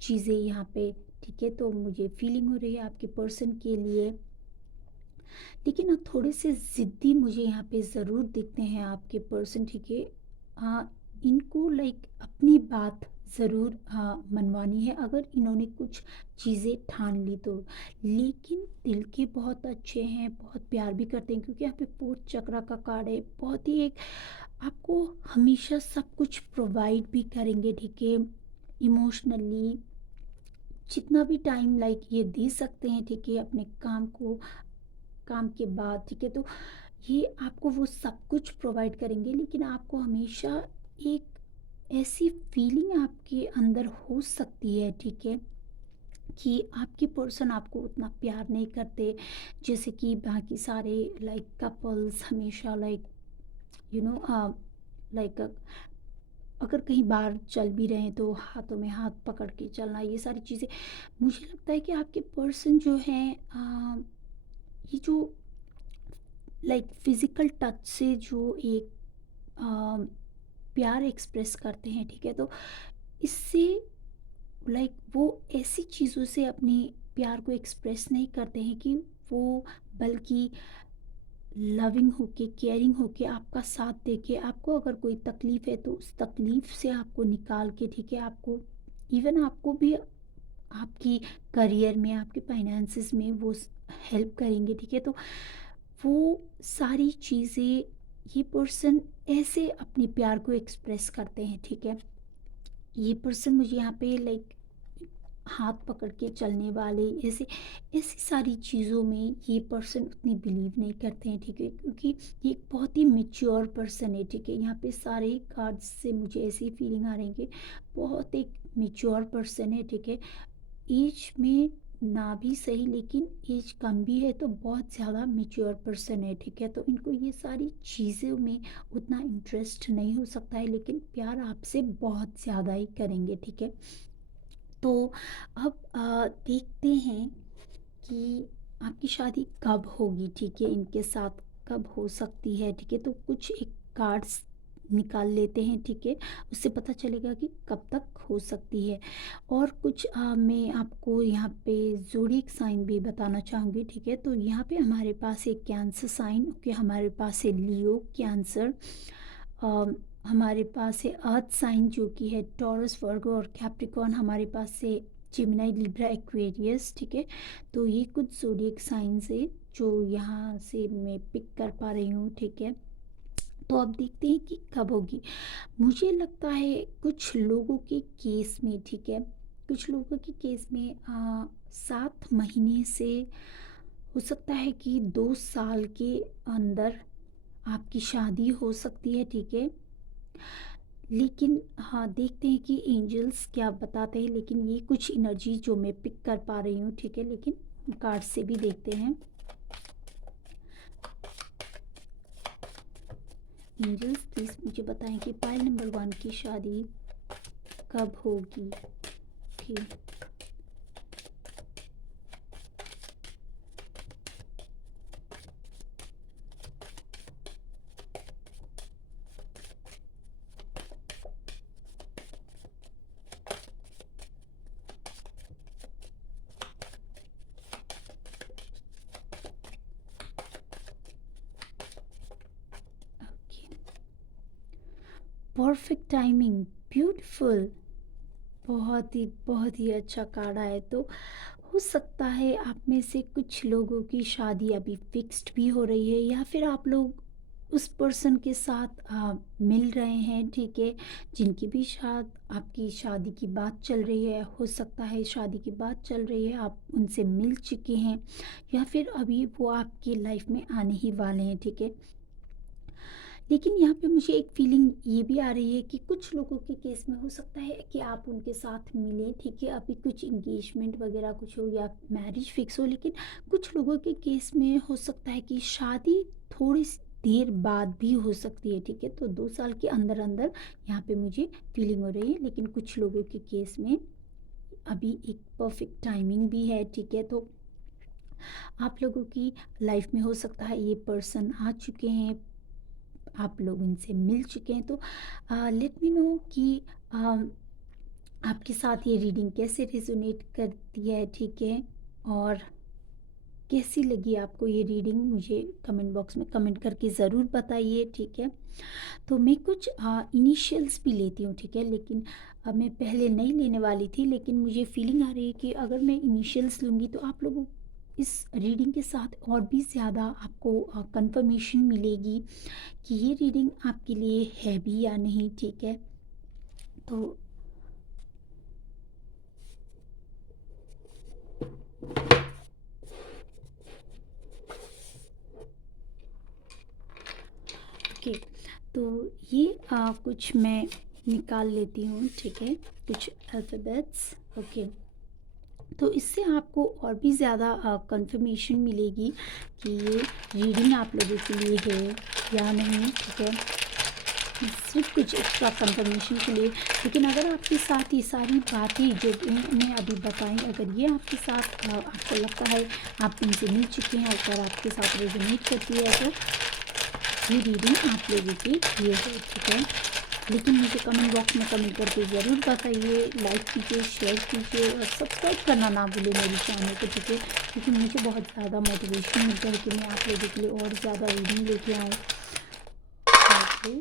चीज़ें यहाँ पे, ठीक है, तो मुझे फीलिंग हो रही है आपके पर्सन के लिए। लेकिन ना थोड़े से ज़िद्दी मुझे यहाँ पे ज़रूर दिखते हैं आपके पर्सन, ठीक है। इनको लाइक अपनी बात ज़रूर मनवानी है अगर इन्होंने कुछ चीज़ें ठान ली तो। लेकिन दिल के बहुत अच्छे हैं, बहुत प्यार भी करते हैं, क्योंकि यहाँ पे पोर्ट चक्रा का कार्ड है, बहुत ही एक आपको हमेशा सब कुछ प्रोवाइड भी करेंगे, ठीक है। इमोशनली जितना भी टाइम लाइक ये दे सकते हैं, ठीक है, अपने काम को, काम के बाद, ठीक है। तो ये आपको वो सब कुछ प्रोवाइड करेंगे, लेकिन आपको हमेशा एक ऐसी फीलिंग आपके अंदर हो सकती है, ठीक है, कि आपके पर्सन आपको उतना प्यार नहीं करते जैसे कि बाकी सारे लाइक कपल्स हमेशा लाइक यू नो लाइक अगर कहीं बाहर चल भी रहे हैं तो हाथों में हाथ पकड़ के चलना, ये सारी चीज़ें मुझे लगता है कि आपके पर्सन जो हैं ये जो लाइक फिज़िकल टच से जो एक अ, प्यार एक्सप्रेस करते हैं, ठीक है। तो इससे लाइक वो ऐसी चीज़ों से अपनी प्यार को एक्सप्रेस नहीं करते हैं कि वो, बल्कि लविंग होके, केयरिंग होके आपका साथ देके, आपको अगर कोई तकलीफ़ है तो उस तकलीफ़ से आपको निकाल के, ठीक है, आपको इवन आपको भी आपकी करियर में, आपके फाइनेंसिस में वो हेल्प करेंगे, ठीक है। तो वो सारी चीज़ें ये पर्सन ऐसे अपने प्यार को एक्सप्रेस करते हैं, ठीक है। ये पर्सन मुझे यहाँ पे लाइक हाथ पकड़ के चलने वाले, ऐसे ऐसी सारी चीज़ों में ये पर्सन उतनी बिलीव नहीं करते हैं, ठीक है, क्योंकि ये एक बहुत ही मेच्योर पर्सन है, ठीक है। यहाँ पे सारे कार्ड्स से मुझे ऐसी फीलिंग आ रही है कि बहुत एक मेच्योर पर्सन है, ठीक है। एज में ना भी सही, लेकिन एज कम भी है तो बहुत ज़्यादा मेच्योर पर्सन है, ठीक है। तो इनको ये सारी चीज़ों में उतना इंटरेस्ट नहीं हो सकता है, लेकिन प्यार आपसे बहुत ज़्यादा ही करेंगे, ठीक है। तो अब देखते हैं कि आपकी शादी कब होगी, ठीक है, इनके साथ कब हो सकती है, ठीक है। तो कुछ एक कार्ड्स निकाल लेते हैं, ठीक है, उससे पता चलेगा कि कब तक हो सकती है। और कुछ मैं आपको यहाँ पे ज़ोडिएक साइन भी बताना चाहूँगी, ठीक है। तो यहाँ पे हमारे पास एक कैंसर साइन, ओके, हमारे पास है लियो कैंसर, हमारे पास है अर्थ साइन जो कि है टॉरस, वर्गो और कैप्रिकॉर्न, हमारे पास से जिमिनाई, लिब्रा, एक्वेरियस, ठीक है। तो ये कुछ ज़ोडिएक साइंस है जो यहाँ से मैं पिक कर पा रही हूँ, ठीक है। तो अब देखते हैं कि कब होगी। मुझे लगता है कुछ लोगों के केस में, ठीक है, कुछ लोगों के केस में 7 महीने से हो सकता है कि 2 साल के अंदर आपकी शादी हो सकती है, ठीक है। लेकिन हाँ, देखते हैं कि एंजल्स क्या बताते हैं, लेकिन ये कुछ एनर्जी जो मैं पिक कर पा रही हूँ, ठीक है। लेकिन कार्ड से भी देखते हैं। एंजल्स प्लीज़ मुझे बताएं कि पाइल नंबर 1 की शादी कब होगी, okay. Okay, perfect timing, beautiful, बहुत ही अच्छा कार्ड आया। तो हो सकता है आप में से कुछ लोगों की शादी अभी फिक्स्ड भी हो रही है, या फिर आप लोग उस पर्सन के साथ मिल रहे हैं, ठीक है, जिनकी भी आपकी शादी की बात चल रही है। हो सकता है शादी की बात चल रही है, आप उनसे मिल चुके हैं, या फिर अभी वो आपकी लाइफ में आने ही वाले हैं, ठीक है। लेकिन यहाँ पे मुझे एक फीलिंग ये भी आ रही है कि कुछ लोगों के केस में हो सकता है कि आप उनके साथ मिलें, ठीक है, अभी कुछ इंगेजमेंट वगैरह कुछ हो या मैरिज फिक्स हो, लेकिन कुछ लोगों के केस में हो सकता है कि शादी थोड़ी सी देर बाद भी हो सकती है, ठीक है। तो 2 साल के अंदर अंदर यहाँ पे मुझे फीलिंग हो रही है, लेकिन कुछ लोगों के केस में अभी एक परफेक्ट टाइमिंग भी है, ठीक है। तो आप लोगों की लाइफ में हो सकता है ये पर्सन आ चुके हैं, आप लोग उनसे मिल चुके हैं। तो लेट मी नो कि आपके साथ ये रीडिंग कैसे रेजोनेट करती है, ठीक है, और कैसी लगी आपको ये रीडिंग, मुझे कमेंट बॉक्स में कमेंट करके ज़रूर बताइए, ठीक है। तो मैं कुछ इनिशियल्स भी लेती हूँ, ठीक है, लेकिन मैं पहले नहीं लेने वाली थी, लेकिन मुझे फीलिंग आ रही है कि अगर मैं इनिशियल्स लूँगी तो आप लोगों इस रीडिंग के साथ और भी ज़्यादा आपको कंफर्मेशन मिलेगी कि ये रीडिंग आपके लिए है भी या नहीं, ठीक है। तो ओके, तो ये कुछ मैं निकाल लेती हूँ, ठीक है, कुछ अल्फ़ाबेट्स। ओके, तो इससे आपको और भी ज़्यादा कंफर्मेशन मिलेगी कि ये रीडिंग आप लोगों के लिए है या नहीं, ठीक है। सिर्फ कुछ एक्स्ट्रा कंफर्मेशन के लिए, लेकिन अगर आपके साथ ये सारी बातें जो मैं अभी बताई, अगर ये आपके साथ आपको लगता है आप इनसे मिल चुके हैं, अगर आपके साथ रेजोनेट करती है, तो ये रीडिंग आप लोगों के लिए है, ठीक है। लेकिन मुझे कमेंट बॉक्स में कमेंट करके ज़रूर बताइए, लाइक कीजिए, शेयर कीजिए और सब्सक्राइब करना ना भूलें मेरी चैनल को, ठीक है, क्योंकि मुझे बहुत ज़्यादा मोटिवेशन मिलता है कि मैं आप लोगों के लिए और ज़्यादा रीडिंग लेके आऊँ। तो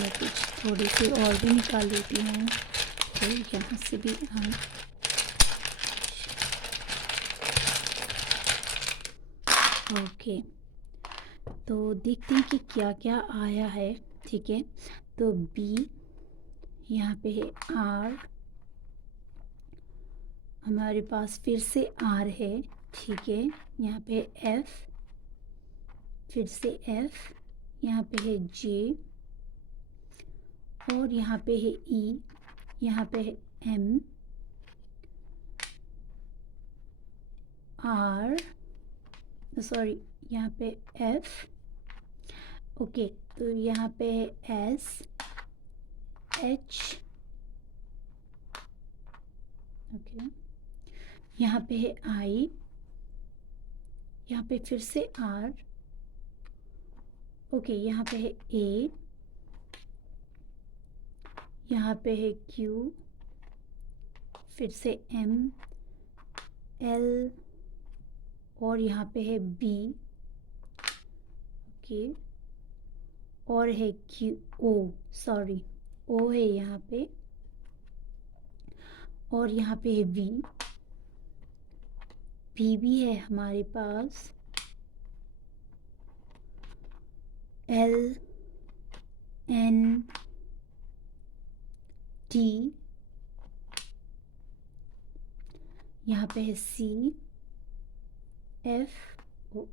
मैं कुछ थोड़ी सी और भी निकाल लेती हूँ, तो यहाँ से भी हम ओके, तो देखते हैं कि क्या क्या आया है, ठीक है। तो बी, यहाँ पे है आर, हमारे पास फिर से आर है, ठीक है। यहाँ पे एफ, फिर से एफ, यहाँ पे है जे, और यहाँ पे है ई, यहाँ पे है एम, आर, सॉरी, यहाँ पे एफ, ओके, तो यहाँ पे है एस, एच, ओके, यहाँ पे है आई, यहाँ पे फिर से आर, ओके, यहाँ पे है ए, यहाँ पे है क्यू, फिर से एम, एल, और यहाँ पे है बी, ओके, और है क्यू, ओ, सॉरी, ओ है यहाँ पे, और यहाँ पे है वी, वी भी है हमारे पास, एल, एन, टी, यहाँ पे है सी, एफ, ओ,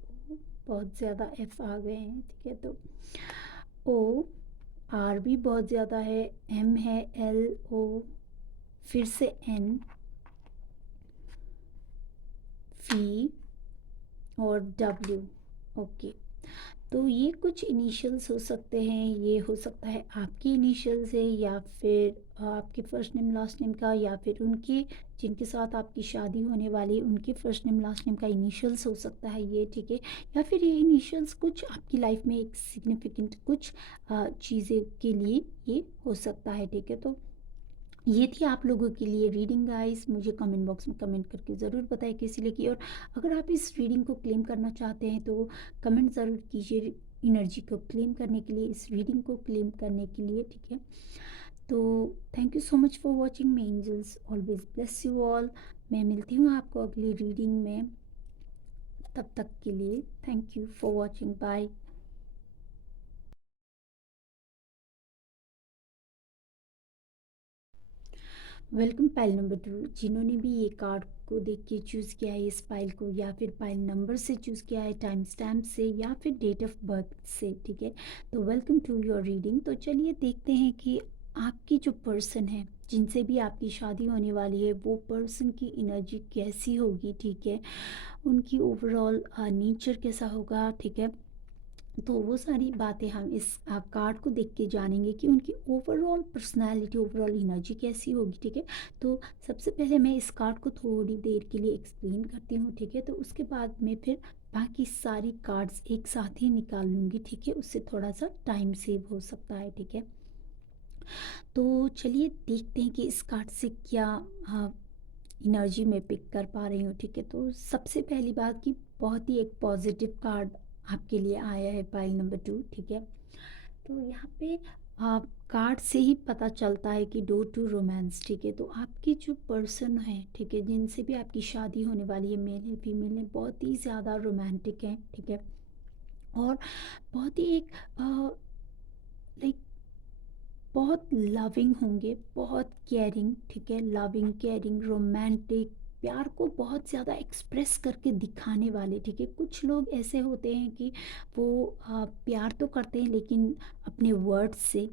बहुत ज़्यादा एफ आ गए हैं, ठीक है। तो ओ, आर भी बहुत ज़्यादा है, एम है, एल, ओ, फिर से एन, फी, और डब्ल्यू, ओके। तो ये कुछ इनिशियल्स हो सकते हैं, ये हो सकता है आपकी इनिशियल्स है, या फिर आपके फर्स्ट नेम लास्ट नेम का, या फिर उनके जिनके साथ आपकी शादी होने वाली है उनके फर्स्ट नेम लास्ट नेम का इनिशियल्स हो सकता है ये, ठीक है। या फिर ये इनिशियल्स कुछ आपकी लाइफ में एक सिग्निफिकेंट कुछ चीज़ें के लिए ये हो सकता है, ठीक है। तो ये थी आप लोगों के लिए रीडिंग गाइस, मुझे कमेंट बॉक्स में कमेंट करके ज़रूर बताएं कैसी लगी, और अगर आप इस रीडिंग को क्लेम करना चाहते हैं तो कमेंट ज़रूर कीजिए एनर्जी को क्लेम करने के लिए, इस रीडिंग को क्लेम करने के लिए, ठीक है। तो thank you so much for watching, may angels always bless you all. मैं मिलती हूँ आपको अगली रीडिंग में, तब तक के लिए thank you for watching, bye. Welcome pile number 2। जिन्होंने भी ये कार्ड को देख के चूज़ किया है इस पाइल को, या फिर पाइल नंबर से चूज़ किया है, टाइम स्टैम्प से, या फिर डेट ऑफ बर्थ से, ठीक है, तो वेलकम टू योर रीडिंग। तो चलिए देखते हैं कि आपकी जो पर्सन है, जिनसे भी आपकी शादी होने वाली है, वो पर्सन की एनर्जी कैसी होगी, ठीक है, उनकी ओवरऑल नेचर कैसा होगा, ठीक है। तो वो सारी बातें हम इस कार्ड को देख के जानेंगे कि उनकी ओवरऑल पर्सनालिटी, ओवरऑल एनर्जी कैसी होगी, ठीक है। तो सबसे पहले मैं इस कार्ड को थोड़ी देर के लिए एक्सप्लेन करती हूँ, ठीक है, तो उसके बाद मैं फिर बाकी सारी कार्ड्स एक साथ ही निकाल लूँगी, ठीक है, उससे थोड़ा सा टाइम सेव हो सकता है, ठीक है। तो चलिए देखते हैं कि इस कार्ड से क्या एनर्जी मैं पिक कर पा रही हूँ, ठीक है। तो सबसे पहली बात कि बहुत ही एक पॉजिटिव कार्ड आपके लिए आया है, पाइल नंबर 2, ठीक है। तो यहाँ पे कार्ड से ही पता चलता है कि डोर टू रोमांस, ठीक है। तो आपकी जो पर्सन है, ठीक है, जिनसे भी आपकी शादी होने वाली है, मेल है फीमेल है, बहुत ही ज़्यादा रोमांटिक है, ठीक है, और बहुत ही एक लाइक बहुत लविंग होंगे, बहुत केयरिंग, ठीक है, लविंग केयरिंग रोमांटिक, प्यार को बहुत ज़्यादा एक्सप्रेस करके दिखाने वाले, ठीक है। कुछ लोग ऐसे होते हैं कि वो प्यार तो करते हैं लेकिन अपने वर्ड्स से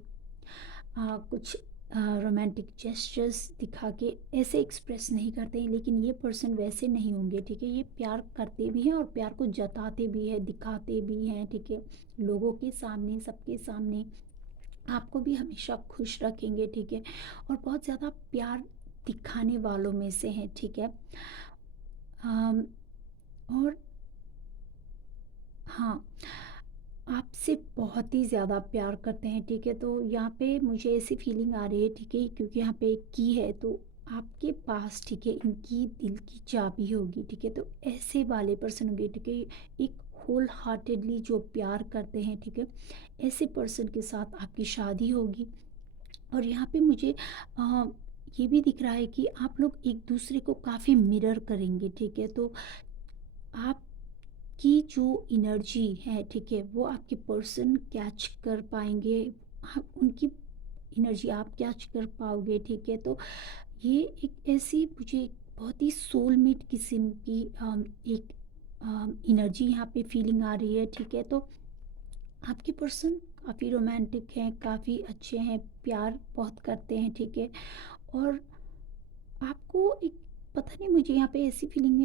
कुछ रोमांटिक जेस्चर्स दिखा के ऐसे एक्सप्रेस नहीं करते हैं, लेकिन ये पर्सन वैसे नहीं होंगे, ठीक है। ये प्यार करते भी हैं और प्यार को जताते भी हैं, दिखाते भी हैं, ठीक है, लोगों के सामने, सबके सामने आपको भी हमेशा खुश रखेंगे, ठीक है, और बहुत ज़्यादा प्यार दिखाने वालों में से हैं, ठीक है। अम, और हाँ, आपसे बहुत ही ज़्यादा प्यार करते हैं, ठीक है। तो यहाँ पे मुझे ऐसी फीलिंग आ रही है, ठीक है, क्योंकि यहाँ पे एक की है, तो आपके पास, ठीक है, इनकी दिल की चाबी होगी, ठीक है। तो ऐसे वाले पर्सन होंगे, ठीक है, एक होल हार्टेडली जो प्यार करते हैं, ठीक है, ऐसे पर्सन के साथ आपकी शादी होगी। और यहाँ पे मुझे अ, ये भी दिख रहा है कि आप लोग एक दूसरे को काफ़ी मिरर करेंगे, ठीक है। तो आपकी जो एनर्जी है, ठीक है, वो आपके पर्सन कैच कर पाएंगे, उनकी एनर्जी आप कैच कर पाओगे, ठीक है। तो ये एक ऐसी मुझे बहुत ही सोलमेट किस्म की एक एनर्जी यहाँ पे फीलिंग आ रही है, ठीक है। तो आपके पर्सन काफ़ी रोमांटिक हैं, काफ़ी अच्छे हैं, प्यार बहुत करते हैं, ठीक है। और आपको एक, पता नहीं, मुझे यहाँ पे ऐसी फीलिंग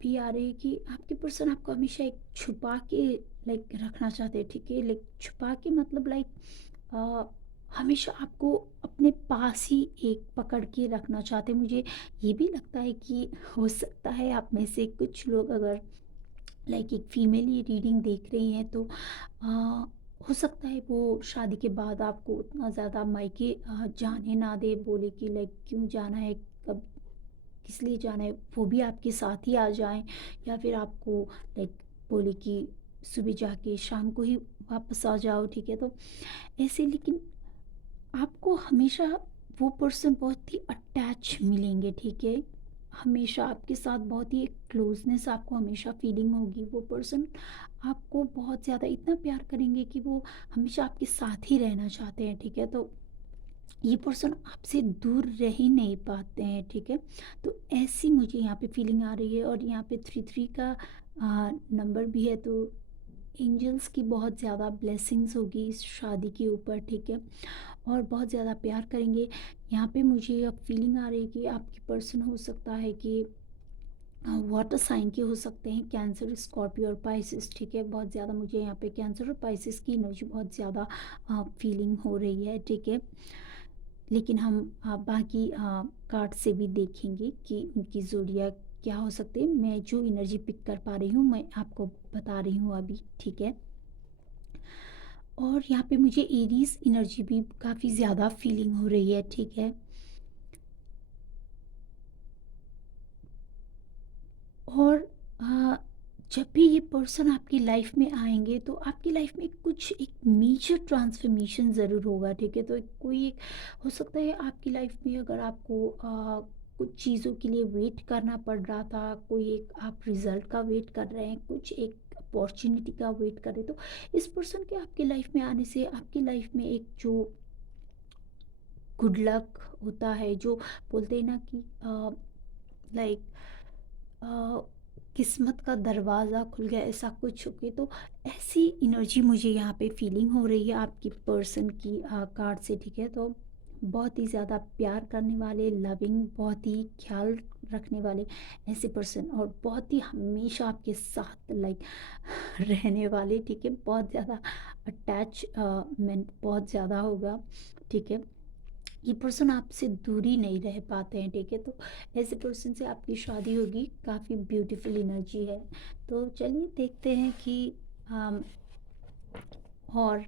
भी आ रही है कि आपके पर्सन आपको हमेशा एक छुपा के लाइक रखना चाहते हैं, ठीक है, लाइक छुपा के मतलब लाइक हमेशा आपको अपने पास ही एक पकड़ के रखना चाहते हैं। मुझे ये भी लगता है कि हो सकता है आप में से कुछ लोग अगर लाइक एक फीमेल ये रीडिंग देख रही हैं, तो हो सकता है वो शादी के बाद आपको उतना ज़्यादा मायके जाने ना दे, बोले कि लाइक क्यों जाना है, कब, किस लिए जाना है, वो भी आपके साथ ही आ जाएं, या फिर आपको लाइक बोले कि सुबह जाके शाम को ही वापस आ जाओ, ठीक है। तो ऐसे, लेकिन आपको हमेशा वो पर्सन बहुत ही अटैच मिलेंगे, ठीक है, हमेशा आपके साथ बहुत ही एक क्लोजनेस आपको हमेशा फीलिंग होगी। वो पर्सन आपको बहुत ज़्यादा इतना प्यार करेंगे कि वो हमेशा आपके साथ ही रहना चाहते हैं, ठीक है। तो ये पर्सन आपसे दूर रह ही नहीं पाते हैं, ठीक है। तो ऐसी मुझे यहाँ पे फीलिंग आ रही है। और यहाँ पे 3 का नंबर भी है, तो एंजल्स की बहुत ज़्यादा ब्लेसिंग्स होगी इस शादी के ऊपर, ठीक है, और बहुत ज़्यादा प्यार करेंगे। यहाँ पे मुझे अब फीलिंग आ रही है कि आपकी पर्सन हो सकता है कि वाटर साइन के हो सकते हैं, कैंसर, स्कॉर्पियो और पाइसिस, ठीक है। बहुत ज़्यादा मुझे यहाँ पे कैंसर और पाइसिस की एनर्जी बहुत ज़्यादा फीलिंग हो रही है, ठीक है। लेकिन हम बाकी कार्ड से भी देखेंगे कि उनकी ज़ोडिया क्या हो सकते हैं। मैं जो एनर्जी पिक कर पा रही हूँ मैं आपको बता रही हूँ अभी, ठीक है। और यहाँ पे मुझे एरीज एनर्जी भी काफ़ी ज़्यादा फीलिंग हो रही है, ठीक है। और आ, जब भी ये पर्सन आपकी लाइफ में आएंगे तो आपकी लाइफ में कुछ एक मेजर ट्रांसफॉर्मेशन ज़रूर होगा, ठीक है। तो कोई एक हो सकता है आपकी लाइफ में, अगर आपको कुछ चीज़ों के लिए वेट करना पड़ रहा था, कोई एक आप रिज़ल्ट का वेट कर रहे हैं, कुछ एक अपॉर्चुनिटी का वेट कर रहे हैं, तो इस पर्सन के आपकी लाइफ में आने से आपकी लाइफ में एक जो गुड लक होता है, जो बोलते हैं ना कि लाइक किस्मत का दरवाज़ा खुल गया, ऐसा कुछ हो के। तो ऐसी एनर्जी मुझे यहाँ पे फीलिंग हो रही है आपकी पर्सन की कार्ड से, ठीक है। तो बहुत ही ज़्यादा प्यार करने वाले, लविंग, बहुत ही ख्याल रखने वाले ऐसे पर्सन, और बहुत ही हमेशा आपके साथ लाइक रहने वाले, ठीक है। बहुत ज़्यादा अटैचमेंट बहुत ज़्यादा होगा, ठीक है। ये पर्सन आपसे दूरी नहीं रह पाते हैं, ठीक है। तो ऐसे पर्सन से आपकी शादी होगी, काफ़ी ब्यूटीफुल एनर्जी है। तो चलिए देखते हैं कि अम, और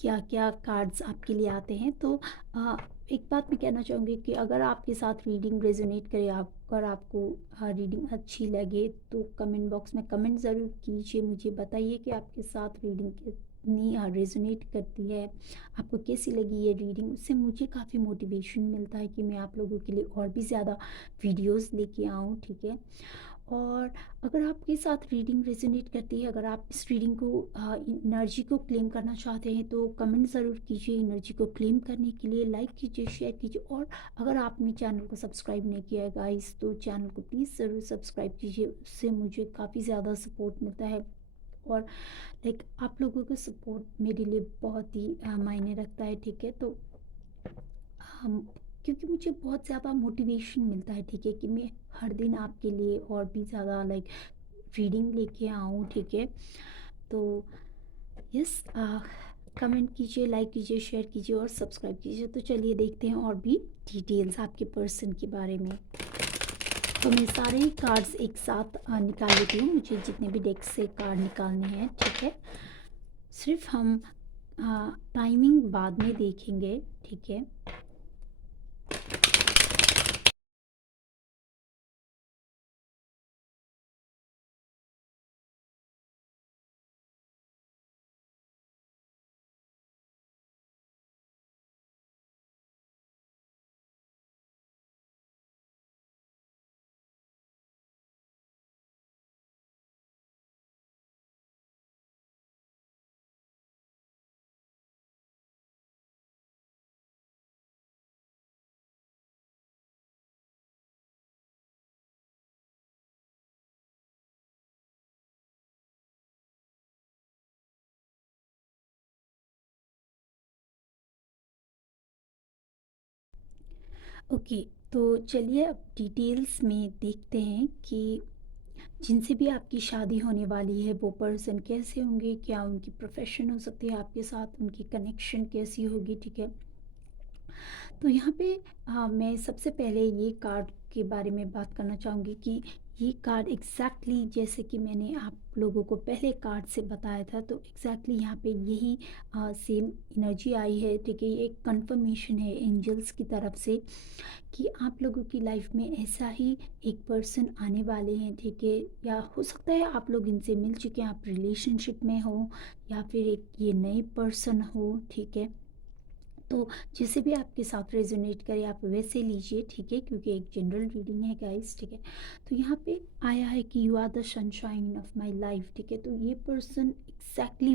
क्या क्या कार्ड्स आपके लिए आते हैं। तो आ, एक बात मैं कहना चाहूँगी कि अगर आपके साथ रीडिंग रेजोनेट करे, आप अगर आपको रीडिंग अच्छी लगे, तो कमेंट बॉक्स में कमेंट ज़रूर कीजिए, मुझे बताइए कि आपके साथ रीडिंग कितनी रेजोनेट करती है, आपको कैसी लगी ये रीडिंग। उससे मुझे काफ़ी मोटिवेशन मिलता है कि मैं आप लोगों के लिए और भी ज़्यादा वीडियोस लेके आऊँ, ठीक है। और अगर आपके साथ रीडिंग रेजोनेट करती है, अगर आप इस रीडिंग को एनर्जी को क्लेम करना चाहते हैं, तो कमेंट ज़रूर कीजिए। एनर्जी को क्लेम करने के लिए लाइक कीजिए, शेयर कीजिए, और अगर आपने चैनल को सब्सक्राइब नहीं किया है गाइस, तो चैनल को प्लीज़ ज़रूर सब्सक्राइब कीजिए। उससे मुझे काफ़ी ज़्यादा सपोर्ट मिलता है, और लाइक आप लोगों का सपोर्ट मेरे लिए बहुत ही मायने रखता है, ठीक है। तो हम, क्योंकि मुझे बहुत ज़्यादा मोटिवेशन मिलता है, ठीक है, कि मैं हर दिन आपके लिए और भी ज़्यादा लाइक रीडिंग लेके आऊँ, ठीक है। तो यस, कमेंट कीजिए, लाइक कीजिए, शेयर कीजिए और सब्सक्राइब कीजिए। तो चलिए देखते हैं और भी डिटेल्स आपके पर्सन के बारे में। तो मैं सारे ही कार्ड्स एक साथ निकाल लेती हूँ, मुझे जितने भी डेक से कार्ड निकालने हैं, ठीक है। सिर्फ हम टाइमिंग बाद में देखेंगे, ठीक है। ओके, तो चलिए अब डिटेल्स में देखते हैं कि जिनसे भी आपकी शादी होने वाली है वो पर्सन कैसे होंगे, क्या उनकी प्रोफेशन हो सकती है आपके साथ, उनकी कनेक्शन कैसी होगी, ठीक है। तो यहाँ पे मैं सबसे पहले ये कार्ड के बारे में बात करना चाहूँगी कि ये कार्ड जैसे कि मैंने आप लोगों को पहले कार्ड से बताया था, तो यहाँ पे यही सेम एनर्जी आई है, ठीक है। ये एक कंफर्मेशन है एंजल्स की तरफ से कि आप लोगों की लाइफ में ऐसा ही एक पर्सन आने वाले हैं, ठीक है। या हो सकता है आप लोग इनसे मिल चुके हैं, आप रिलेशनशिप में हो, या फिर एक ये नए पर्सन हो, ठीक है। तो जिसे भी आपके साथ रेजोनेट करे आप वैसे लीजिए, ठीक है, क्योंकि एक जनरल रीडिंग है गाइस, ठीक है। तो यहाँ पे आया है कि you are the sunshine of my life, ठीक है। तो ये पर्सन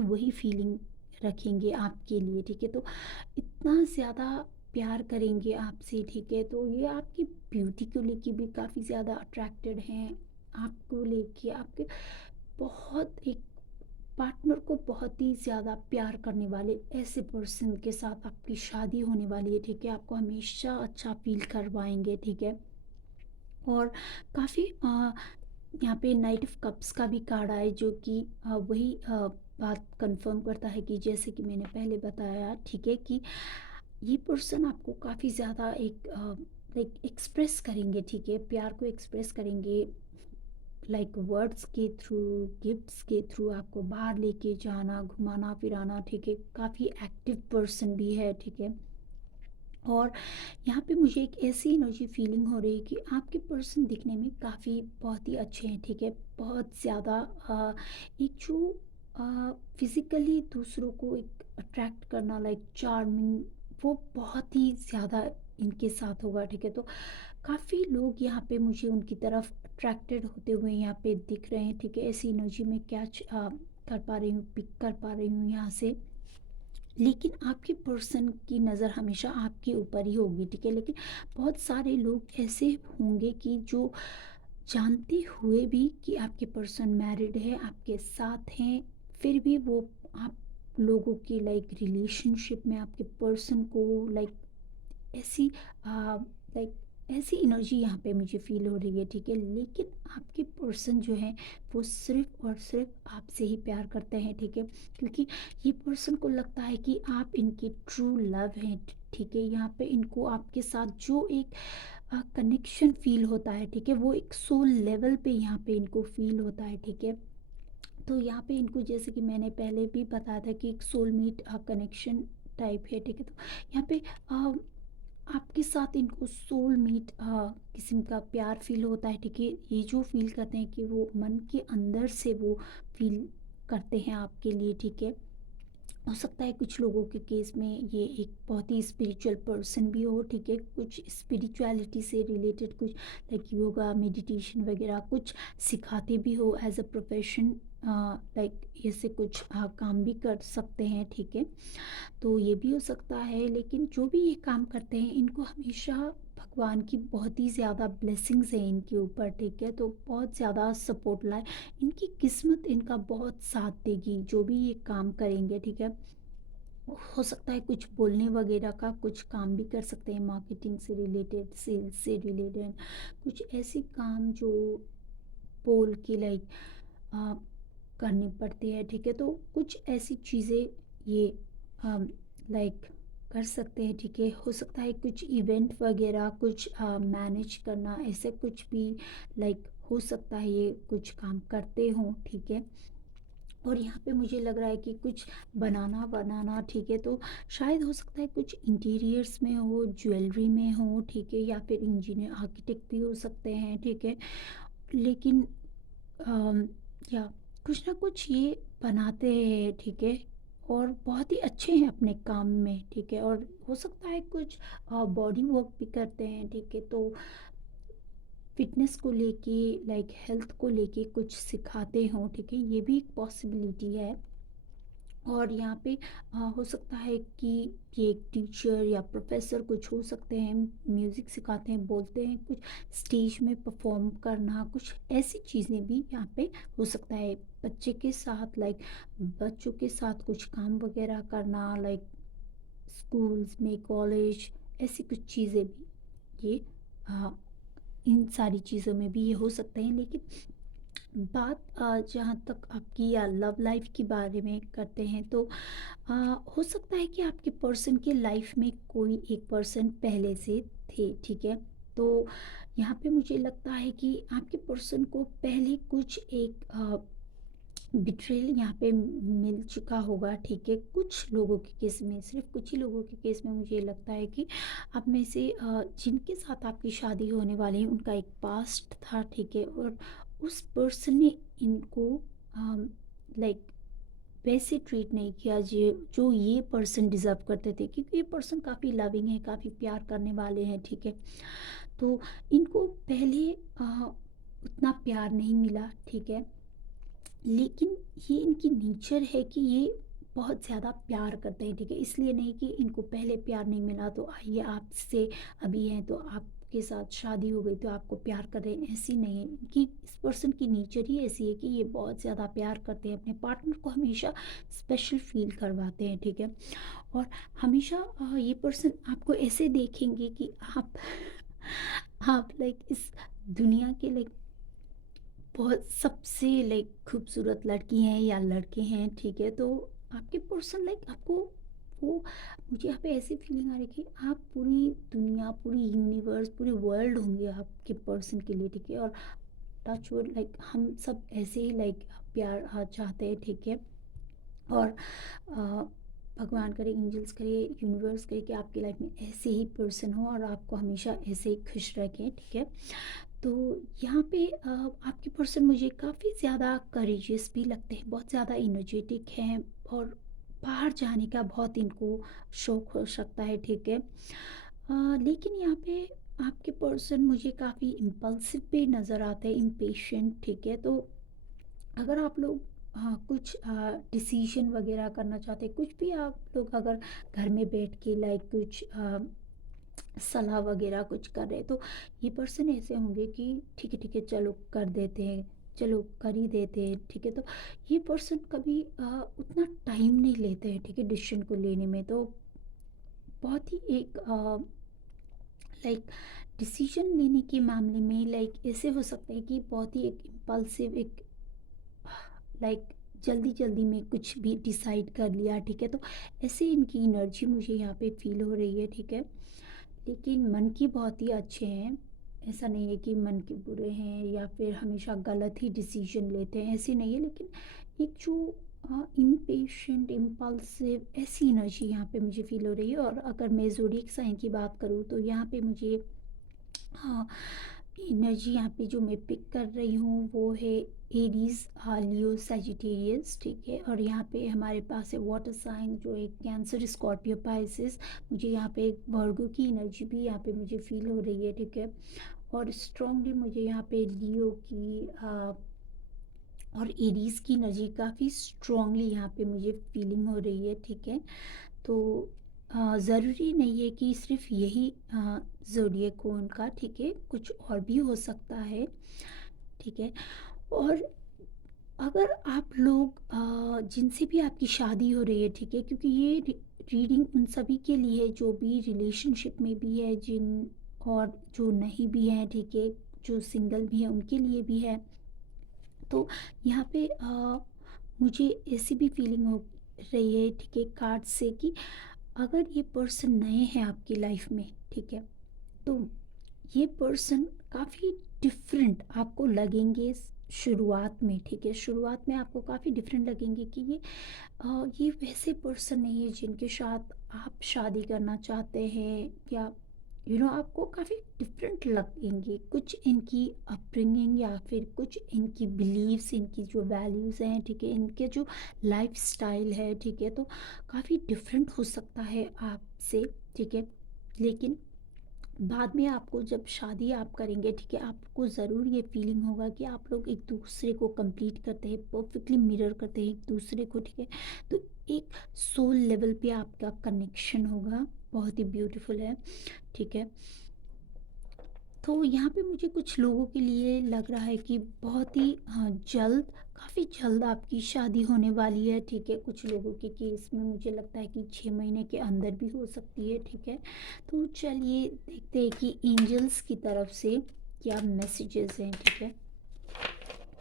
वही फीलिंग रखेंगे आपके लिए, ठीक है। तो इतना ज़्यादा प्यार करेंगे आपसे, ठीक है। तो ये आपकी ब्यूटी को लेके भी काफ़ी ज़्यादा अट्रैक्टेड हैं, आपको लेके, आपके बहुत एक पार्टनर को बहुत ही ज़्यादा प्यार करने वाले ऐसे पर्सन के साथ आपकी शादी होने वाली है, ठीक है। आपको हमेशा अच्छा फील करवाएंगे, ठीक है। और काफ़ी यहाँ पे नाइट ऑफ कप्स का भी कार्ड आए, जो कि वही बात कंफर्म करता है कि जैसे कि मैंने पहले बताया, ठीक है, कि ये पर्सन आपको काफ़ी ज़्यादा एक लाइक एक्सप्रेस करेंगे, ठीक है, प्यार को एक्सप्रेस करेंगे, लाइक वर्ड्स के थ्रू, गिफ्ट्स के थ्रू, आपको बाहर लेके जाना, घुमाना फिराना, ठीक है। काफ़ी एक्टिव पर्सन भी है, ठीक है। और यहाँ पे मुझे एक ऐसी एनर्जी फीलिंग हो रही है कि आपके पर्सन दिखने में काफ़ी बहुत ही अच्छे हैं, ठीक है। बहुत ज़्यादा एक जो फिज़िकली दूसरों को एक अट्रैक्ट करना, लाइक चार्मिंग, वो बहुत ही ज़्यादा इनके साथ होगा, ठीक है। तो काफ़ी लोग यहाँ पे मुझे उनकी तरफ अट्रैक्टेड होते हुए यहाँ पे दिख रहे हैं, ठीक है। ऐसी एनर्जी में कैच कर पा रही हूँ, पिक कर पा रही हूँ यहाँ से। लेकिन आपके पर्सन की नज़र हमेशा आपके ऊपर ही होगी, ठीक है। लेकिन बहुत सारे लोग ऐसे होंगे कि जो जानते हुए भी कि आपके पर्सन मैरिड है, आपके साथ हैं, फिर भी वो आप लोगों की लाइक रिलेशनशिप में आपके पर्सन को लाइक ऐसी लाइक ऐसी एनर्जी यहाँ पे मुझे फील हो रही है, ठीक है। लेकिन आपके पर्सन जो है वो सिर्फ और सिर्फ आपसे ही प्यार करते हैं, ठीक है। क्योंकि ये पर्सन को लगता है कि आप इनकी ट्रू लव हैं, ठीक है। यहाँ पे इनको आपके साथ जो एक कनेक्शन फील होता है, ठीक है, वो एक सोल लेवल पे यहाँ पे इनको फील होता है, ठीक है। तो यहाँ पे इनको जैसे कि मैंने पहले भी बताया था कि एक सोलमेट कनेक्शन टाइप है, ठीक है। तो यहाँ पे आपके साथ इनको सोलमेट किस्म का प्यार फील होता है, ठीक है। ये जो फील करते हैं कि वो मन के अंदर से वो फील करते हैं आपके लिए, ठीक है। हो सकता है कुछ लोगों के केस में ये एक बहुत ही स्पिरिचुअल पर्सन भी हो, ठीक है। कुछ स्पिरिचुअलिटी से रिलेटेड कुछ लाइक योगा मेडिटेशन वगैरह कुछ सिखाते भी हो एज अ प्रोफेशन, लाइक ऐसे कुछ काम भी कर सकते हैं, ठीक है। तो ये भी हो सकता है। लेकिन जो भी ये काम करते हैं इनको हमेशा भगवान की बहुत ही ज़्यादा ब्लेसिंग्स हैं इनके ऊपर, ठीक है। तो बहुत ज़्यादा सपोर्ट लाए, इनकी किस्मत इनका बहुत साथ देगी जो भी ये काम करेंगे, ठीक है। हो सकता है कुछ बोलने वगैरह का कुछ काम भी कर सकते हैं, मार्केटिंग से रिलेटेड, सेल्स से रिलेटेड कुछ ऐसे काम जो बोल के लाइक करनी पड़ती है, ठीक है। तो कुछ ऐसी चीज़ें ये लाइक कर सकते हैं, ठीक है। हो सकता है कुछ इवेंट वगैरह कुछ मैनेज करना, ऐसे कुछ भी लाइक हो सकता है ये कुछ काम करते हों, ठीक है। और यहाँ पे मुझे लग रहा है कि कुछ बनाना बनाना, ठीक है। तो शायद हो सकता है कुछ इंटीरियर्स में हो, ज्वेलरी में हो, ठीक है, या फिर इंजीनियर आर्किटेक्ट भी हो सकते हैं, ठीक है। लेकिन अम, या कुछ ना कुछ ये बनाते हैं, ठीक है। और बहुत ही अच्छे हैं अपने काम में, ठीक है। और हो सकता है कुछ बॉडी वर्क भी करते हैं, ठीक है। तो फिटनेस को लेके लाइक हेल्थ को लेके कुछ सिखाते हों, ठीक है, ये भी एक पॉसिबिलिटी है। और यहाँ पे हो सकता है कि ये एक टीचर या प्रोफेसर कुछ हो सकते हैं, म्यूज़िक सिखाते हैं, बोलते हैं कुछ, स्टेज में परफॉर्म करना, कुछ ऐसी चीज़ें भी यहाँ पे हो सकता है। बच्चे के साथ लाइक बच्चों के साथ कुछ काम वगैरह करना, लाइक स्कूल्स में, कॉलेज, ऐसी कुछ चीज़ें भी ये अ, इन सारी चीज़ों में भी ये हो सकते हैं। लेकिन बात जहाँ तक आपकी या लव लाइफ के बारे में करते हैं, तो अ, हो सकता है कि आपके पर्सन के लाइफ में कोई एक पर्सन पहले से थे, ठीक है। तो यहाँ पे मुझे लगता है कि आपके पर्सन को पहले कुछ एक बिट्रेल यहाँ पे मिल चुका होगा, ठीक है। कुछ लोगों के केस में, सिर्फ कुछ ही लोगों के केस में मुझे लगता है कि आप में से जिनके साथ आपकी शादी होने वाली है उनका एक पास्ट था, ठीक है। और उस पर्सन ने इनको लाइक वैसे ट्रीट नहीं किया जो जो ये पर्सन डिज़र्व करते थे, क्योंकि ये पर्सन काफ़ी लविंग है, काफ़ी प्यार करने वाले हैं, ठीक है। तो इनको पहले उतना प्यार नहीं मिला, ठीक है। लेकिन ये इनकी नेचर है कि ये बहुत ज़्यादा प्यार करते हैं, ठीक है। इसलिए नहीं कि इनको पहले प्यार नहीं मिला तो आइए आपसे अभी हैं तो आपके साथ शादी हो गई तो आपको प्यार कर रहे हैं, ऐसी नहीं है इनकी। इस पर्सन की नेचर ही ऐसी है कि ये बहुत ज़्यादा प्यार करते हैं, अपने पार्टनर को हमेशा स्पेशल फील करवाते हैं, ठीक है। और हमेशा ये पर्सन आपको ऐसे देखेंगे कि आप आप लाइक इस दुनिया के लाइक बहुत सबसे लाइक खूबसूरत लड़की हैं या लड़के हैं, ठीक है। तो आपके पर्सन लाइक आपको वो, मुझे यहाँ पे ऐसी फीलिंग आ रही है कि आप पूरी दुनिया, पूरी यूनिवर्स, पूरी वर्ल्ड होंगे आपके पर्सन के लिए, ठीक है। और टच वुड लाइक हम सब ऐसे ही लाइक प्यार चाहते हैं, ठीक है। और अ, भगवान करे, एंजल्स करे, यूनिवर्स करे कि आपकी लाइफ में ऐसे ही पर्सन हो और आपको हमेशा ऐसे ही खुश रखें, ठीक है। तो यहाँ पे आपके पर्सन मुझे काफ़ी ज़्यादा करेजियस भी लगते हैं, बहुत ज़्यादा इनर्जेटिक हैं। और बाहर जाने का बहुत इनको शौक हो सकता है, ठीक है। लेकिन यहाँ पे आपके पर्सन मुझे काफ़ी इम्पल्सिव भी नज़र आते हैं, इम्पेशेंट, ठीक है। तो अगर आप लोग कुछ डिसीजन वगैरह करना चाहते हैं, कुछ भी आप लोग अगर घर में बैठ के लाइक कुछ सलाह वगैरह कुछ कर रहे हैं, तो ये पर्सन ऐसे होंगे कि ठीक है चलो कर देते हैं, चलो कर ही देते हैं, ठीक है। तो ये पर्सन कभी उतना टाइम नहीं लेते हैं, ठीक है, डिसीजन को लेने में। तो बहुत ही एक लाइक डिसीजन लेने के मामले में लाइक ऐसे हो सकता है कि बहुत ही एक इम्पल्सिव एक लाइक जल्दी जल्दी में कुछ भी डिसाइड कर लिया, ठीक है। तो ऐसे इनकी एनर्जी मुझे यहाँ पे फील हो रही है, ठीक है। लेकिन मन की बहुत ही अच्छे हैं, ऐसा नहीं है कि मन के बुरे हैं या फिर हमेशा गलत ही डिसीजन लेते हैं, ऐसे नहीं है। लेकिन एक जो इम्पेशेंट इम्पल्सिव ऐसी एनर्जी यहाँ पे मुझे फील हो रही है। और अगर मैं ज़ोडिएक साइन की बात करूँ तो यहाँ पे मुझे हाँ, एनर्जी यहाँ पे जो मैं पिक कर रही हूँ वो है एरीज, लियो, सजिटेरियस, ठीक है। और यहाँ पे हमारे पास है वाटर साइन जो है कैंसर, स्कॉर्पियो, पाइसिस। मुझे यहाँ पे एक वर्गो की एनर्जी भी यहाँ पे मुझे फील हो रही है, ठीक है। और स्ट्रांगली मुझे यहाँ पे लियो की और एरीज की एनर्जी काफ़ी स्ट्रांगली यहाँ पे मुझे फीलिंग हो रही है, ठीक है। तो ज़रूरी नहीं है कि सिर्फ यही ज़ोडिएक हो उनका, ठीक है, कुछ और भी हो सकता है, ठीक है। और अगर आप लोग जिनसे भी आपकी शादी हो रही है, ठीक है, क्योंकि ये रीडिंग उन सभी के लिए है जो भी रिलेशनशिप में भी है, जिन और जो नहीं भी हैं, ठीक है, जो सिंगल भी हैं उनके लिए भी है। तो यहाँ पे मुझे ऐसी भी फीलिंग हो रही है, ठीक है, कार्ड से कि अगर ये पर्सन नए हैं आपकी लाइफ में, ठीक है, तो ये पर्सन काफ़ी डिफरेंट आपको लगेंगे शुरुआत में, ठीक है। शुरुआत में आपको काफ़ी डिफरेंट लगेंगे कि ये वैसे पर्सन नहीं है जिनके साथ आप शादी करना चाहते हैं, या आपको काफ़ी डिफरेंट लगेंगे। कुछ इनकी अपब्रिंगिंग या फिर कुछ इनकी बिलीव्स, इनकी जो वैल्यूज़ हैं, ठीक है, इनके जो लाइफ स्टाइल है, ठीक है, तो काफ़ी डिफरेंट हो सकता है आपसे, ठीक है। लेकिन बाद में आपको जब शादी आप करेंगे, ठीक है, आपको ज़रूर ये फीलिंग होगा कि आप लोग एक दूसरे को कंप्लीट करते हैं, परफेक्टली मिरर करते हैं एक दूसरे को, ठीक है। तो एक सोल लेवल पे आपका कनेक्शन होगा, बहुत ही ब्यूटीफुल है, ठीक है। तो यहाँ पे मुझे कुछ लोगों के लिए लग रहा है कि बहुत ही जल्द, काफ़ी जल्द आपकी शादी होने वाली है, ठीक है। कुछ लोगों के केस में मुझे लगता है कि 6 महीने के अंदर भी हो सकती है, ठीक है। तो चलिए देखते हैं कि एंजल्स की तरफ से क्या मैसेजेस हैं, ठीक है।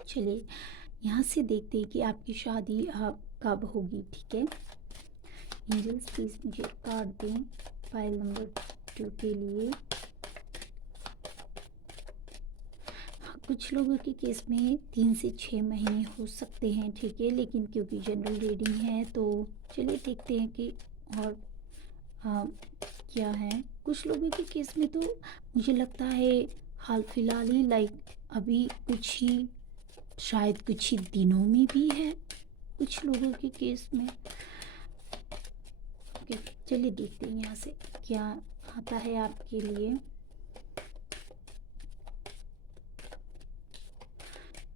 चलिए यहाँ से देखते हैं कि आपकी शादी कब होगी, ठीक है। एंजल्स प्लीज़ मुझे कार्ड दें फाइल नंबर 2 के लिए। कुछ लोगों के केस में 3 से 6 महीने हो सकते हैं, ठीक है, लेकिन क्योंकि जनरल रीडिंग है तो चलिए देखते हैं कि और आ, क्या है। कुछ लोगों के केस में तो मुझे लगता है हाल फिलहाल ही लाइक अभी कुछ ही, शायद कुछ ही दिनों में भी है कुछ लोगों के केस में। ओके, चलिए देखते हैं यहाँ से क्या आता है आपके लिए।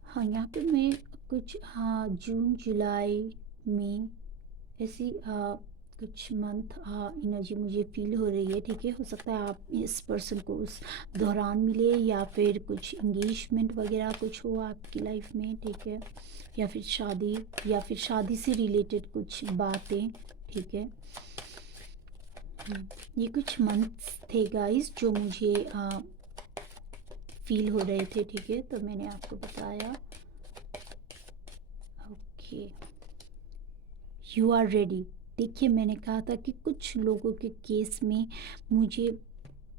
हाँ, यहाँ पे मैं कुछ, हाँ, जून जुलाई में ऐसी कुछ मंथ एनर्जी मुझे फील हो रही है, ठीक है। हो सकता है आप इस पर्सन को उस दौरान मिले या फिर कुछ इंगेजमेंट वगैरह कुछ हो आपकी लाइफ में, ठीक है, या फिर शादी, या फिर शादी से रिलेटेड कुछ बातें, ठीक है। ये कुछ मंथ्स थे गाइस जो मुझे फील हो रहे थे, ठीक है, तो मैंने आपको बताया। Okay, you are ready. देखिए मैंने कहा था कि कुछ लोगों के केस में मुझे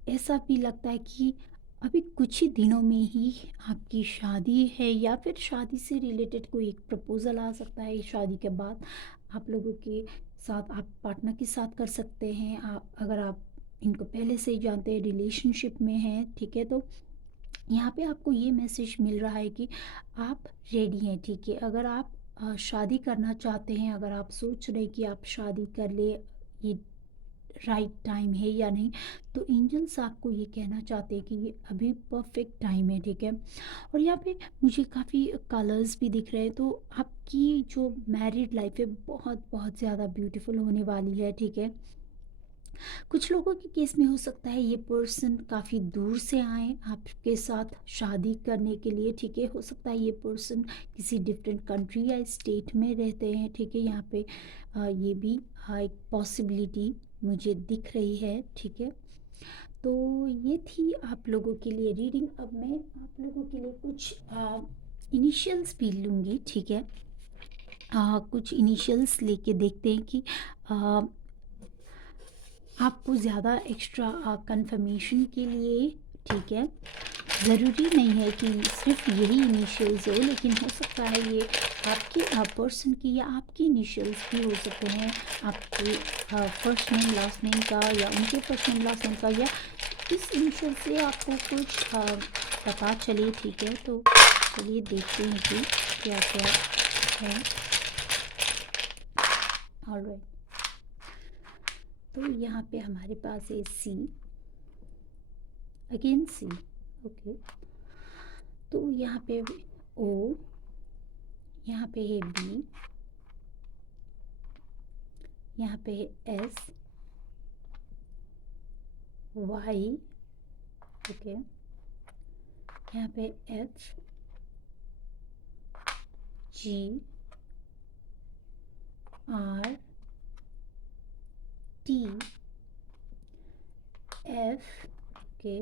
ऐसा भी लगता है कि अभी कुछ ही दिनों में ही आपकी शादी है, या फिर शादी से रिलेटेड कोई एक प्रपोज़ल आ सकता है। शादी के बाद आप लोगों के साथ, आप पार्टनर के साथ कर सकते हैं, आप अगर आप इनको पहले से ही जानते हैं, रिलेशनशिप में हैं, ठीक है। तो यहाँ पे आपको ये मैसेज मिल रहा है कि आप रेडी हैं, ठीक है। अगर आप शादी करना चाहते हैं, अगर आप सोच रहे कि आप शादी कर ले, ये राइट टाइम है या नहीं। तो एंजल्स आपको ये कहना चाहते हैं कि ये अभी परफेक्ट टाइम है, ठीक है। और यहाँ पे मुझे काफ़ी कलर्स भी दिख रहे हैं, तो आपकी जो मैरिड लाइफ है बहुत बहुत ज़्यादा ब्यूटीफुल होने वाली है, ठीक है। कुछ लोगों के केस में हो सकता है ये पर्सन काफ़ी दूर से आए आपके साथ शादी करने के लिए, ठीक है। हो सकता है ये पर्सन किसी डिफरेंट कंट्री या स्टेट में रहते हैं, ठीक है। यहाँ पे ये भी एक पॉसिबिलिटी मुझे दिख रही है, ठीक है। तो ये थी आप लोगों के लिए रीडिंग। अब मैं आप लोगों के लिए कुछ इनिशियल्स भी लूँगी, ठीक है। कुछ इनिशियल्स लेके देखते हैं कि आ, आपको ज़्यादा एक्स्ट्रा कंफर्मेशन के लिए, ठीक है। ज़रूरी नहीं है कि सिर्फ यही इनिशियल्स हो, लेकिन हो सकता है ये आपके पर्सन की या आपकी इनिशियल्स भी हो सकते हैं, आपके फर्स्ट नेम लास्ट नेम का या उनके फर्स्ट नेम लास्ट नेम का, या इस इनिशियल से आपको कुछ पता चले, ठीक है। तो चलिए देखते हैं कि क्या क्या है। ऑलराइट, तो यहाँ पे हमारे पास है सी, अगेन सी, ओके। तो यहाँ पे ओ, यहाँ पे है बी, यहाँ पे है एस, वाई, ओके। यहाँ पे F, G, R, T, F, okay.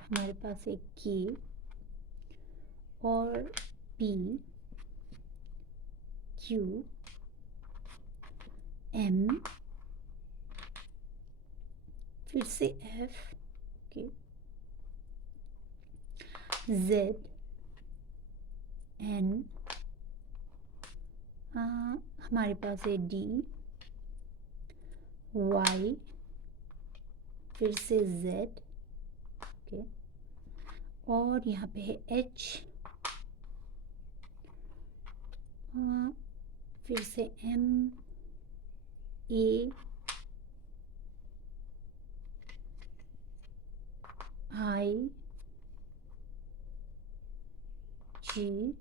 हमारे पास है के और पी, क्यू, एम, फिर से एफ, ओके, जेड, एन, हमारे पास है डी, वाई, फिर से जेड, ओके। और यहाँ पे है एच, फिर से एम, ए, आई, जी,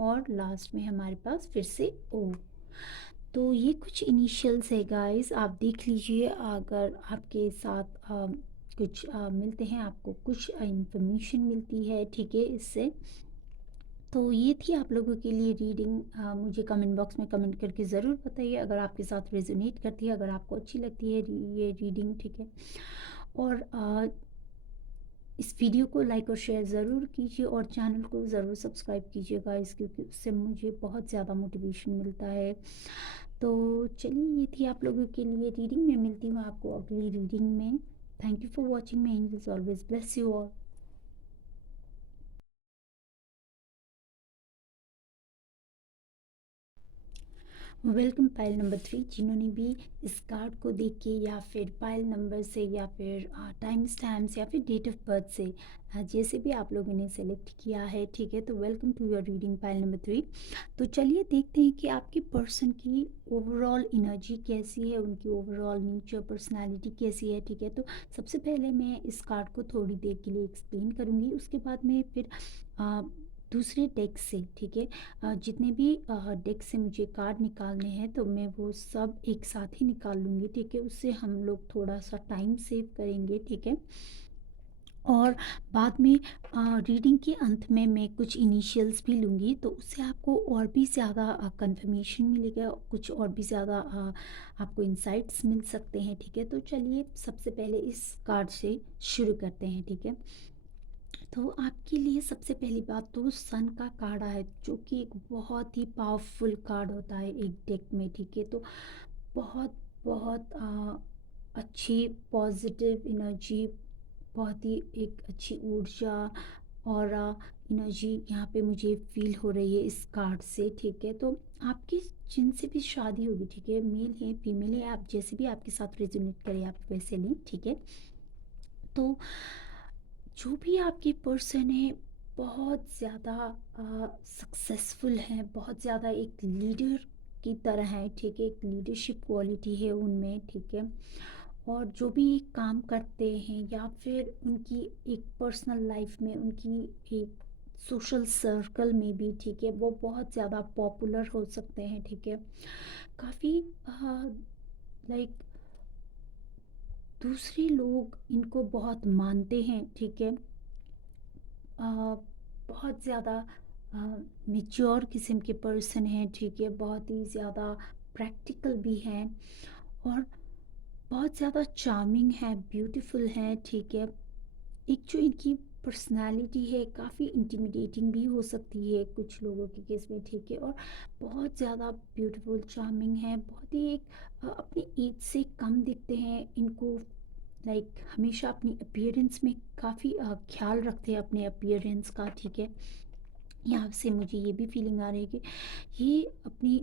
और लास्ट में हमारे पास फिर से ओ। तो ये कुछ इनिशियल्स है गाइस, आप देख लीजिए। अगर आपके साथ कुछ मिलते हैं, आपको कुछ इंफॉर्मेशन मिलती है, ठीक है, इससे। तो ये थी आप लोगों के लिए रीडिंग। मुझे कमेंट बॉक्स में कमेंट करके ज़रूर बताइए अगर आपके साथ रेजोनेट करती है, अगर आपको अच्छी लगती है ये रीडिंग, ठीक है। और इस वीडियो को लाइक और शेयर ज़रूर कीजिए और चैनल को ज़रूर सब्सक्राइब कीजिए गाइस, क्योंकि उससे मुझे बहुत ज़्यादा मोटिवेशन मिलता है। तो चलिए, ये थी आप लोगों के लिए रीडिंग। मैं मिलती हूँ आपको अगली रीडिंग में। Thank you for watching. May angels always bless you all. Welcome pile number 3। जिन्होंने भी इस कार्ड को देख के या फिर पाइल नंबर से या फिर टाइम स्टैम्प्स या फिर डेट ऑफ बर्थ से जैसे भी आप लोगों ने सेलेक्ट किया है, ठीक है, तो welcome to your reading pile number 3। तो चलिए देखते हैं कि आपकी पर्सन की ओवरऑल एनर्जी कैसी है, उनकी ओवरऑल नेचर, पर्सनालिटी कैसी है, ठीक है। तो सबसे पहले मैं इस कार्ड को थोड़ी देर के लिए एक्सप्लेन करूँगी, उसके बाद में फिर दूसरे डेक से, ठीक है, जितने भी डेक से मुझे कार्ड निकालने हैं तो मैं वो सब एक साथ ही निकाल लूँगी, ठीक है। उससे हम लोग थोड़ा सा टाइम सेव करेंगे, ठीक है। और बाद में रीडिंग के अंत में मैं कुछ इनिशियल्स भी लूँगी, तो उससे आपको और भी ज़्यादा कंफर्मेशन मिलेगा, कुछ और भी ज़्यादा आपको इंसाइट्स मिल सकते हैं, ठीक है। तो चलिए सबसे पहले इस कार्ड से शुरू करते हैं, ठीक है। तो आपके लिए सबसे पहली बात तो सन का कार्ड है, जो कि एक बहुत ही पावरफुल कार्ड होता है एक डेक में, ठीक है। तो बहुत बहुत अच्छी पॉजिटिव एनर्जी, बहुत ही एक अच्छी ऊर्जा और एनर्जी यहाँ पे मुझे फील हो रही है इस कार्ड से, ठीक है। तो आपकी जिनसे भी शादी होगी, ठीक है, मेल है फीमेल है, आप जैसे भी आपके साथ रेजोनेट करें आप वैसे लें, ठीक है। तो जो भी आपकी पर्सन है बहुत ज़्यादा सक्सेसफुल हैं, बहुत ज़्यादा एक लीडर की तरह हैं, ठीक है, एक लीडरशिप क्वालिटी है उनमें, ठीक है। और जो भी काम करते हैं या फिर उनकी एक पर्सनल लाइफ में, उनकी एक सोशल सर्कल में भी, ठीक है, वो बहुत ज़्यादा पॉपुलर हो सकते हैं, ठीक है। काफ़ी लाइक दूसरे लोग इनको बहुत मानते हैं, ठीक है। बहुत ज़्यादा मेच्योर किस्म के पर्सन हैं, ठीक है, बहुत ही ज़्यादा प्रैक्टिकल भी हैं और बहुत ज़्यादा चार्मिंग है, ब्यूटीफुल है, ठीक है। एक जो इनकी पर्सनालिटी है काफ़ी इंटिमिडेटिंग भी हो सकती है कुछ लोगों के केस में, ठीक है। और बहुत ज़्यादा ब्यूटीफुल चार्मिंग है, बहुत ही एक अपनी एज से कम दिखते हैं इनको, लाइक हमेशा अपनी अपीयरेंस में काफ़ी ख्याल रखते हैं अपने अपीयरेंस का, ठीक है। यहाँ से मुझे ये भी फीलिंग आ रही है कि ये अपनी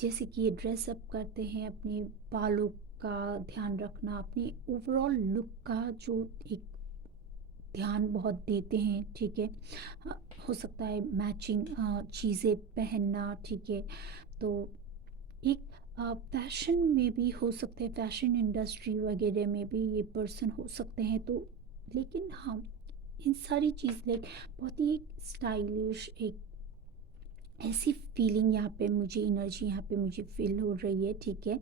जैसे कि ये ड्रेसअप करते हैं, अपने बालों का ध्यान रखना, अपनी ओवरऑल लुक का जो एक ध्यान बहुत देते हैं, ठीक है। हो सकता है मैचिंग चीज़ें पहनना, ठीक है। तो एक फैशन में भी हो सकते हैं, फैशन इंडस्ट्री वगैरह में भी ये पर्सन हो सकते हैं। तो लेकिन हाँ, इन सारी चीज़ लाइक बहुत ही एक स्टाइलिश एक ऐसी फीलिंग यहाँ पे मुझे, एनर्जी यहाँ पे मुझे फील हो रही है, ठीक है।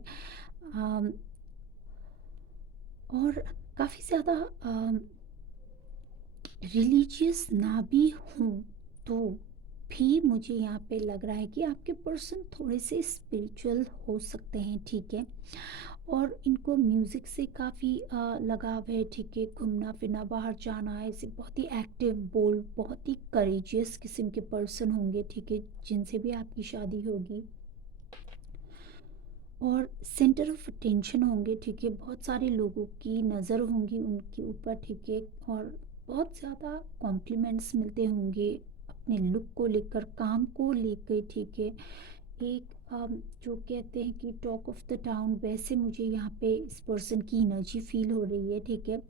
अम, और काफ़ी ज़्यादा रिलीजियस ना भी हूँ तो भी मुझे यहाँ पे लग रहा है कि आपके पर्सन थोड़े से स्पिरिचुअल हो सकते हैं, ठीक है। और इनको म्यूज़िक से काफ़ी लगाव है, ठीक है, घूमना फिरना, बाहर जाना, ऐसे बहुत ही एक्टिव, बोल्ड, बहुत ही करेजियस किस्म के पर्सन होंगे, ठीक है, जिनसे भी आपकी शादी होगी। और सेंटर ऑफ अटेंशन होंगे, ठीक है, बहुत सारे लोगों की नज़र होंगी उनके ऊपर, ठीक है। और बहुत ज़्यादा कॉम्प्लीमेंट्स मिलते होंगे अपने लुक को लेकर, काम को लेकर, ठीक है। एक जो कहते हैं कि टॉक ऑफ द टाउन, वैसे मुझे यहाँ पे इस पर्सन की एनर्जी फील हो रही है, ठीक है।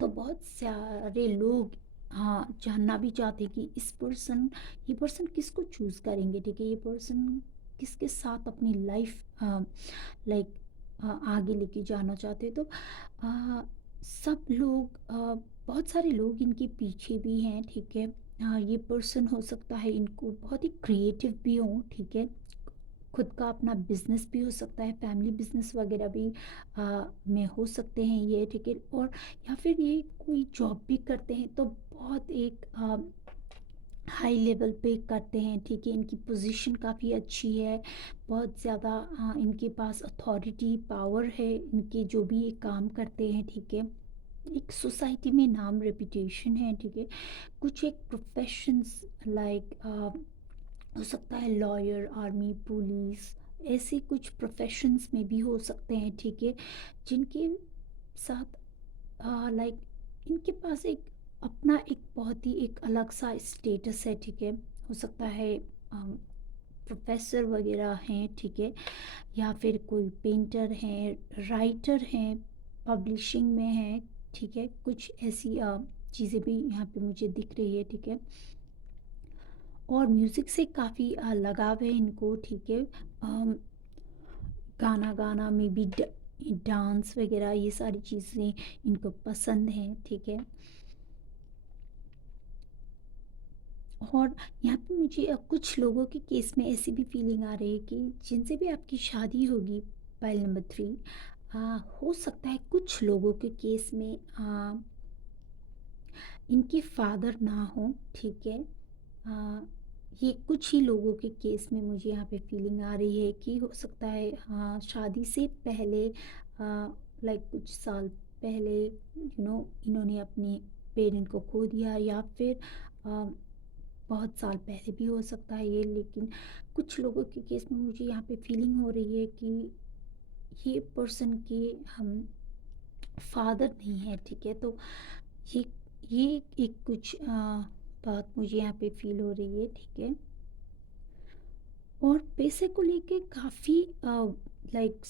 तो बहुत सारे लोग हाँ जानना भी चाहते हैं कि इस पर्सन, ये पर्सन किसको चूज़ करेंगे, ठीक है, ये पर्सन किसके साथ अपनी लाइफ लाइक आगे लेके जाना चाहते हैं। तो सब लोग बहुत सारे लोग इनके पीछे भी हैं, ठीक है। ये पर्सन हो सकता है इनको बहुत ही क्रिएटिव भी हो, ठीक है, खुद का अपना बिजनेस भी हो सकता है, फैमिली बिजनेस वगैरह भी में हो सकते हैं ये, ठीक है। और या फिर ये कोई जॉब भी करते हैं तो बहुत एक हाई लेवल पे करते हैं, ठीक है, इनकी पोजीशन काफ़ी अच्छी है, बहुत ज़्यादा इनके पास अथॉरिटी पावर है, इनके जो भी ये काम करते हैं, ठीक है। एक सोसाइटी में नाम रेपुटेशन है, ठीक है। कुछ एक प्रोफेशंस लाइक हो सकता है लॉयर, आर्मी, पुलिस, ऐसे कुछ प्रोफेशंस में भी हो सकते हैं, ठीक है, जिनके साथ लाइक इनके पास एक अपना एक बहुत ही एक अलग सा स्टेटस है, ठीक है। हो सकता है प्रोफेसर वगैरह हैं, ठीक है, या फिर कोई पेंटर हैं, राइटर हैं, पब्लिशिंग में हैं, ठीक है। कुछ ऐसी चीज़ें भी यहाँ पे मुझे दिख रही है, ठीक है। और म्यूज़िक से काफ़ी लगाव है इनको, ठीक है। अम, गाना गाना में भी डांस वगैरह ये सारी चीज़ें इनको पसंद हैं, ठीक है। और यहाँ पे मुझे कुछ लोगों के केस में ऐसी भी फीलिंग आ रही है कि जिनसे भी आपकी शादी होगी, पाइल नंबर 3, हो सकता है कुछ लोगों के केस में इनके फादर ना हो, ठीक है। ये कुछ ही लोगों के केस में मुझे यहाँ पे फीलिंग आ रही है कि हो सकता है हाँ शादी से पहले लाइक कुछ साल पहले इन्होंने अपने पेरेंट को खो दिया, या फिर बहुत साल पहले भी हो सकता है ये। लेकिन कुछ लोगों के केस में मुझे यहाँ पे फीलिंग हो रही है कि ये पर्सन के हम फादर नहीं है, ठीक है। तो ये ये एक कुछ बात मुझे यहाँ पे फील हो रही है, ठीक है। और पैसे को लेके काफ़ी लाइक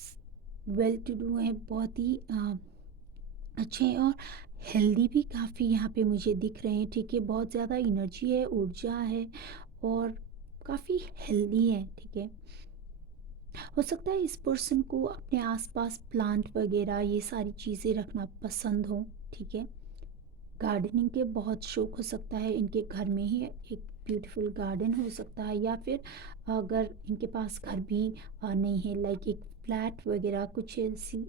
वेल टू डू हैं, बहुत ही अच्छे हैं और हेल्दी भी काफ़ी यहाँ पे मुझे दिख रहे हैं, ठीक है। बहुत ज़्यादा एनर्जी है, ऊर्जा है और काफ़ी हेल्दी है, ठीक है। हो सकता है इस पर्सन को अपने आसपास प्लांट वगैरह ये सारी चीज़ें रखना पसंद हो, ठीक है। गार्डनिंग के बहुत शौक हो सकता है, इनके घर में ही एक ब्यूटीफुल गार्डन हो सकता है, या फिर अगर इनके पास घर भी नहीं है, लाइक एक फ्लैट वगैरह कुछ ऐसी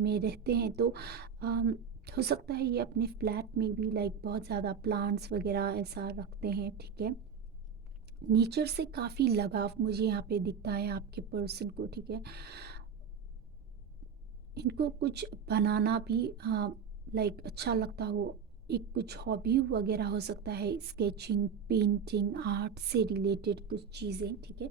में रहते हैं, तो अम, हो सकता है ये अपने फ्लैट में भी लाइक बहुत ज़्यादा प्लांट्स वगैरह ऐसा रखते हैं, ठीक है। नेचर से काफ़ी लगाव मुझे यहाँ पे दिखता है आपके पर्सन को, ठीक है। इनको कुछ बनाना भी लाइक अच्छा लगता हो, एक कुछ हॉबी वगैरह हो सकता है, स्केचिंग, पेंटिंग, आर्ट से रिलेटेड कुछ चीज़ें, ठीक है।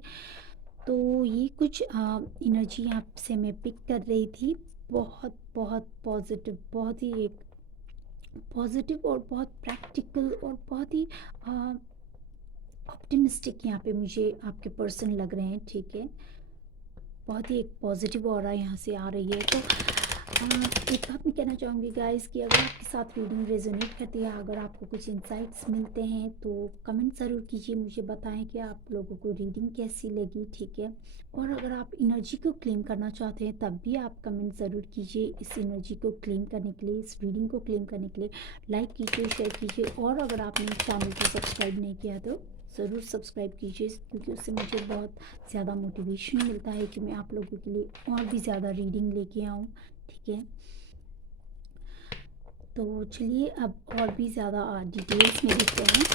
तो ये कुछ एनर्जी यहाँ से मैं पिक कर रही थी, बहुत बहुत पॉजिटिव, बहुत ही एक पॉजिटिव और बहुत प्रैक्टिकल और बहुत ही ऑप्टिमिस्टिक यहाँ पे मुझे आपके पर्सन लग रहे हैं, ठीक है। बहुत ही एक पॉजिटिव ऑरा यहाँ से आ रही है। तो एक बात मैं कहना चाहूँगी गाइस कि अगर आपके साथ रीडिंग रेजोनेट करती है, अगर आपको कुछ इंसाइट्स मिलते हैं तो कमेंट ज़रूर कीजिए, मुझे बताएं कि आप लोगों को रीडिंग कैसी लगी, ठीक है। और अगर आप एनर्जी को क्लेम करना चाहते हैं तब भी आप कमेंट ज़रूर कीजिए, इस एनर्जी को क्लेम करने के लिए, इस रीडिंग को क्लेम करने के लिए लाइक कीजिए, शेयर कीजिए, और अगर आपने चैनल को सब्सक्राइब नहीं किया तो ज़रूर सब्सक्राइब कीजिए, क्योंकि उससे मुझे बहुत ज़्यादा मोटिवेशन मिलता है कि मैं आप लोगों के लिए और भी ज़्यादा रीडिंग लेके आऊँ, ठीक है। तो चलिए अब और भी ज़्यादा डिटेल्स में देखते हैं,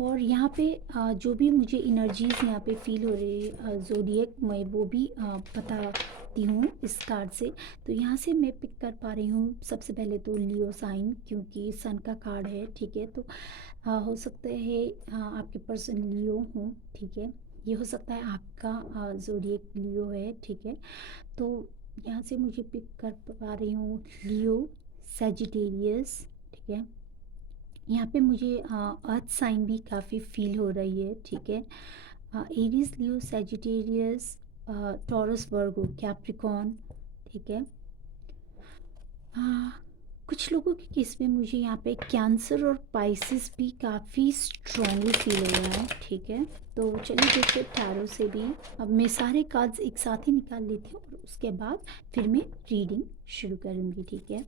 और यहाँ पे जो भी मुझे एनर्जीज़ यहाँ पे फील हो रही है ज़ोडिएक में, वो भी बताती हूँ इस कार्ड से। तो यहाँ से मैं पिक कर पा रही हूँ सबसे पहले तो लियो साइन, क्योंकि सन का कार्ड है, ठीक है। तो हो सकता है आपके पर्सन लियो हो, ठीक है। ये हो सकता है आपका ज़ोडिएक लियो है, ठीक है। तो यहाँ से मुझे पिक कर पा रही हूँ लियो, सेजिटेरियस, ठीक है। यहाँ पे मुझे अर्थ साइन भी काफ़ी फील हो रही है, ठीक है। एरीज, लियो, सेजिटेरियस, टॉरस, वर्गो, कैप्रिकॉन, ठीक है। हाँ, कुछ लोगों के केस में मुझे यहाँ पे कैंसर और पाइसिस भी काफ़ी स्ट्रॉन्गली फील हो रहा है, ठीक है। तो चलिए देखते हैं टैरो से भी। अब मैं सारे कार्ड्स एक साथ ही निकाल लेती हूँ और उसके बाद फिर मैं रीडिंग शुरू करूँगी, ठीक है।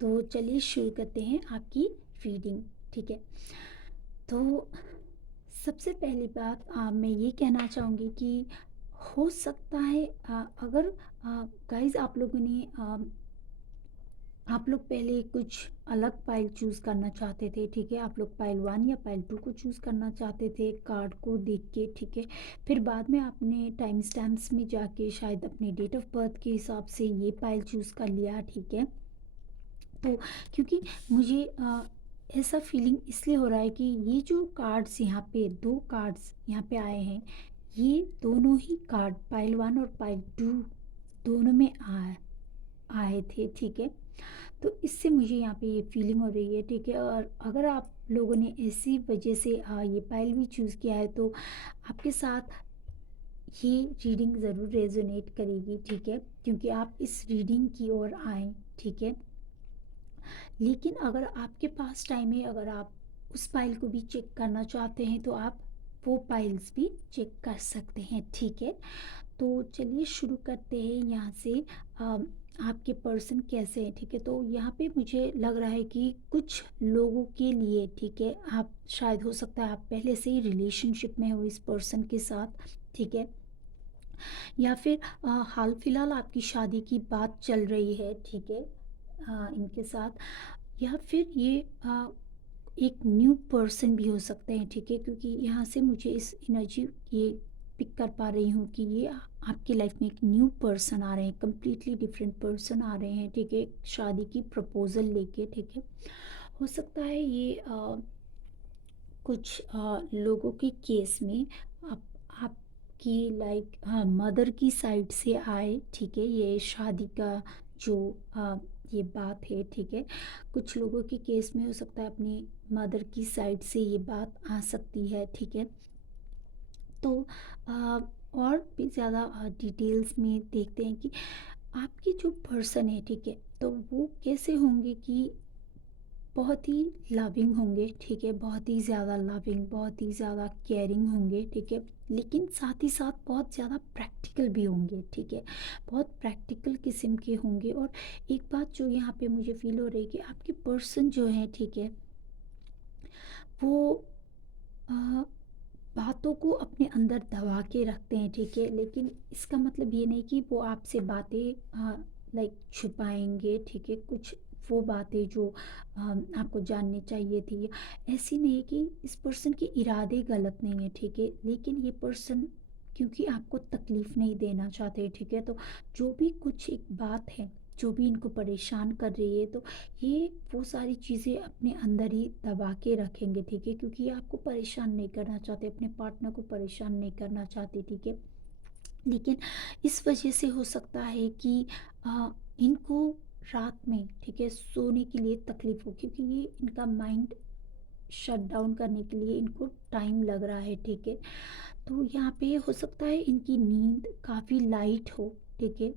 तो चलिए शुरू करते हैं आपकी रीडिंग, ठीक है। तो सबसे पहली बात मैं ये कहना चाहूँगी कि हो सकता है अगर गाइस आप लोगों ने आप लोग पहले कुछ अलग पाइल चूज़ करना चाहते थे, ठीक है। आप लोग पाइल 1 या पाइल 2 को चूज़ करना चाहते थे कार्ड को देख के, ठीक है। फिर बाद में आपने टाइम स्टैम्प्स में जाके शायद अपने डेट ऑफ बर्थ के हिसाब से ये पाइल चूज़ कर लिया, ठीक है। तो क्योंकि मुझे ऐसा फीलिंग इसलिए हो रहा है कि ये जो कार्ड्स यहाँ पे, दो कार्ड्स यहाँ पे आए हैं, ये दोनों ही कार्ड पाइल 1 और पाइल 2 दोनों में आए आए थे, ठीक है। तो इससे मुझे यहाँ पे ये फीलिंग हो रही है, ठीक है। और अगर आप लोगों ने इसी वजह से ये पाइल भी चूज़ किया है, तो आपके साथ ये रीडिंग ज़रूर रेजोनेट करेगी, ठीक है, क्योंकि आप इस रीडिंग की ओर आए, ठीक है। लेकिन अगर आपके पास टाइम है, अगर आप उस फाइल को भी चेक करना चाहते हैं, तो आप वो फाइल्स भी चेक कर सकते हैं, ठीक है। तो चलिए शुरू करते हैं यहाँ से। आपके पर्सन कैसे हैं, ठीक है। तो यहाँ पे मुझे लग रहा है कि कुछ लोगों के लिए, ठीक है, आप शायद हो सकता है आप पहले से ही रिलेशनशिप में हो इस पर्सन के साथ, ठीक है। या फिर हाल फिलहाल आपकी शादी की बात चल रही है, ठीक है, इनके साथ। या फिर ये एक न्यू पर्सन भी हो सकते हैं, ठीक है, क्योंकि यहाँ से मुझे इस एनर्जी ये पिक कर पा रही हूँ कि ये आपकी लाइफ में एक न्यू पर्सन आ रहे हैं, कंप्लीटली डिफरेंट पर्सन आ रहे हैं, ठीक है, शादी की प्रपोज़ल लेके, ठीक है। हो सकता है ये कुछ लोगों के केस में आप आपकी लाइक हाँ मदर की साइड से आए, ठीक है, ये शादी का जो ये बात है, ठीक है। कुछ लोगों के केस में हो सकता है अपनी मदर की साइड से ये बात आ सकती है, ठीक है। तो अ, और भी ज़्यादा डिटेल्स में देखते हैं कि आपके जो पर्सन है, ठीक है, तो वो कैसे होंगे कि बहुत ही लविंग होंगे, ठीक है, बहुत ही ज़्यादा लविंग, बहुत ही ज़्यादा केयरिंग होंगे, ठीक है, लेकिन साथ ही साथ बहुत ज़्यादा प्रैक्टिकल भी होंगे, ठीक है, बहुत प्रैक्टिकल किस्म के होंगे। और एक बात जो यहाँ पे मुझे फील हो रही है कि आपके पर्सन जो है, ठीक है, वो अ, बातों को अपने अंदर दबा के रखते हैं, ठीक है, लेकिन इसका मतलब ये नहीं कि वो आपसे बातें लाइक छुपाएंगे, ठीक है, कुछ वो बातें जो आपको जाननी चाहिए थी, ऐसी नहीं है कि इस पर्सन के इरादे गलत नहीं है, ठीक है, लेकिन ये पर्सन क्योंकि आपको तकलीफ़ नहीं देना चाहते, ठीक है, तो जो भी कुछ एक बात है जो भी इनको परेशान कर रही है, तो ये वो सारी चीज़ें अपने अंदर ही दबा के रखेंगे, ठीक है, क्योंकि ये आपको परेशान नहीं करना चाहते, अपने पार्टनर को परेशान नहीं करना चाहते, ठीक है। लेकिन इस वजह से हो सकता है कि इनको रात में, ठीक है, सोने के लिए तकलीफ हो, क्योंकि ये इनका माइंड शट डाउन करने के लिए इनको टाइम लग रहा है, ठीक है। तो यहाँ पे हो सकता है इनकी नींद काफ़ी लाइट हो, ठीक है,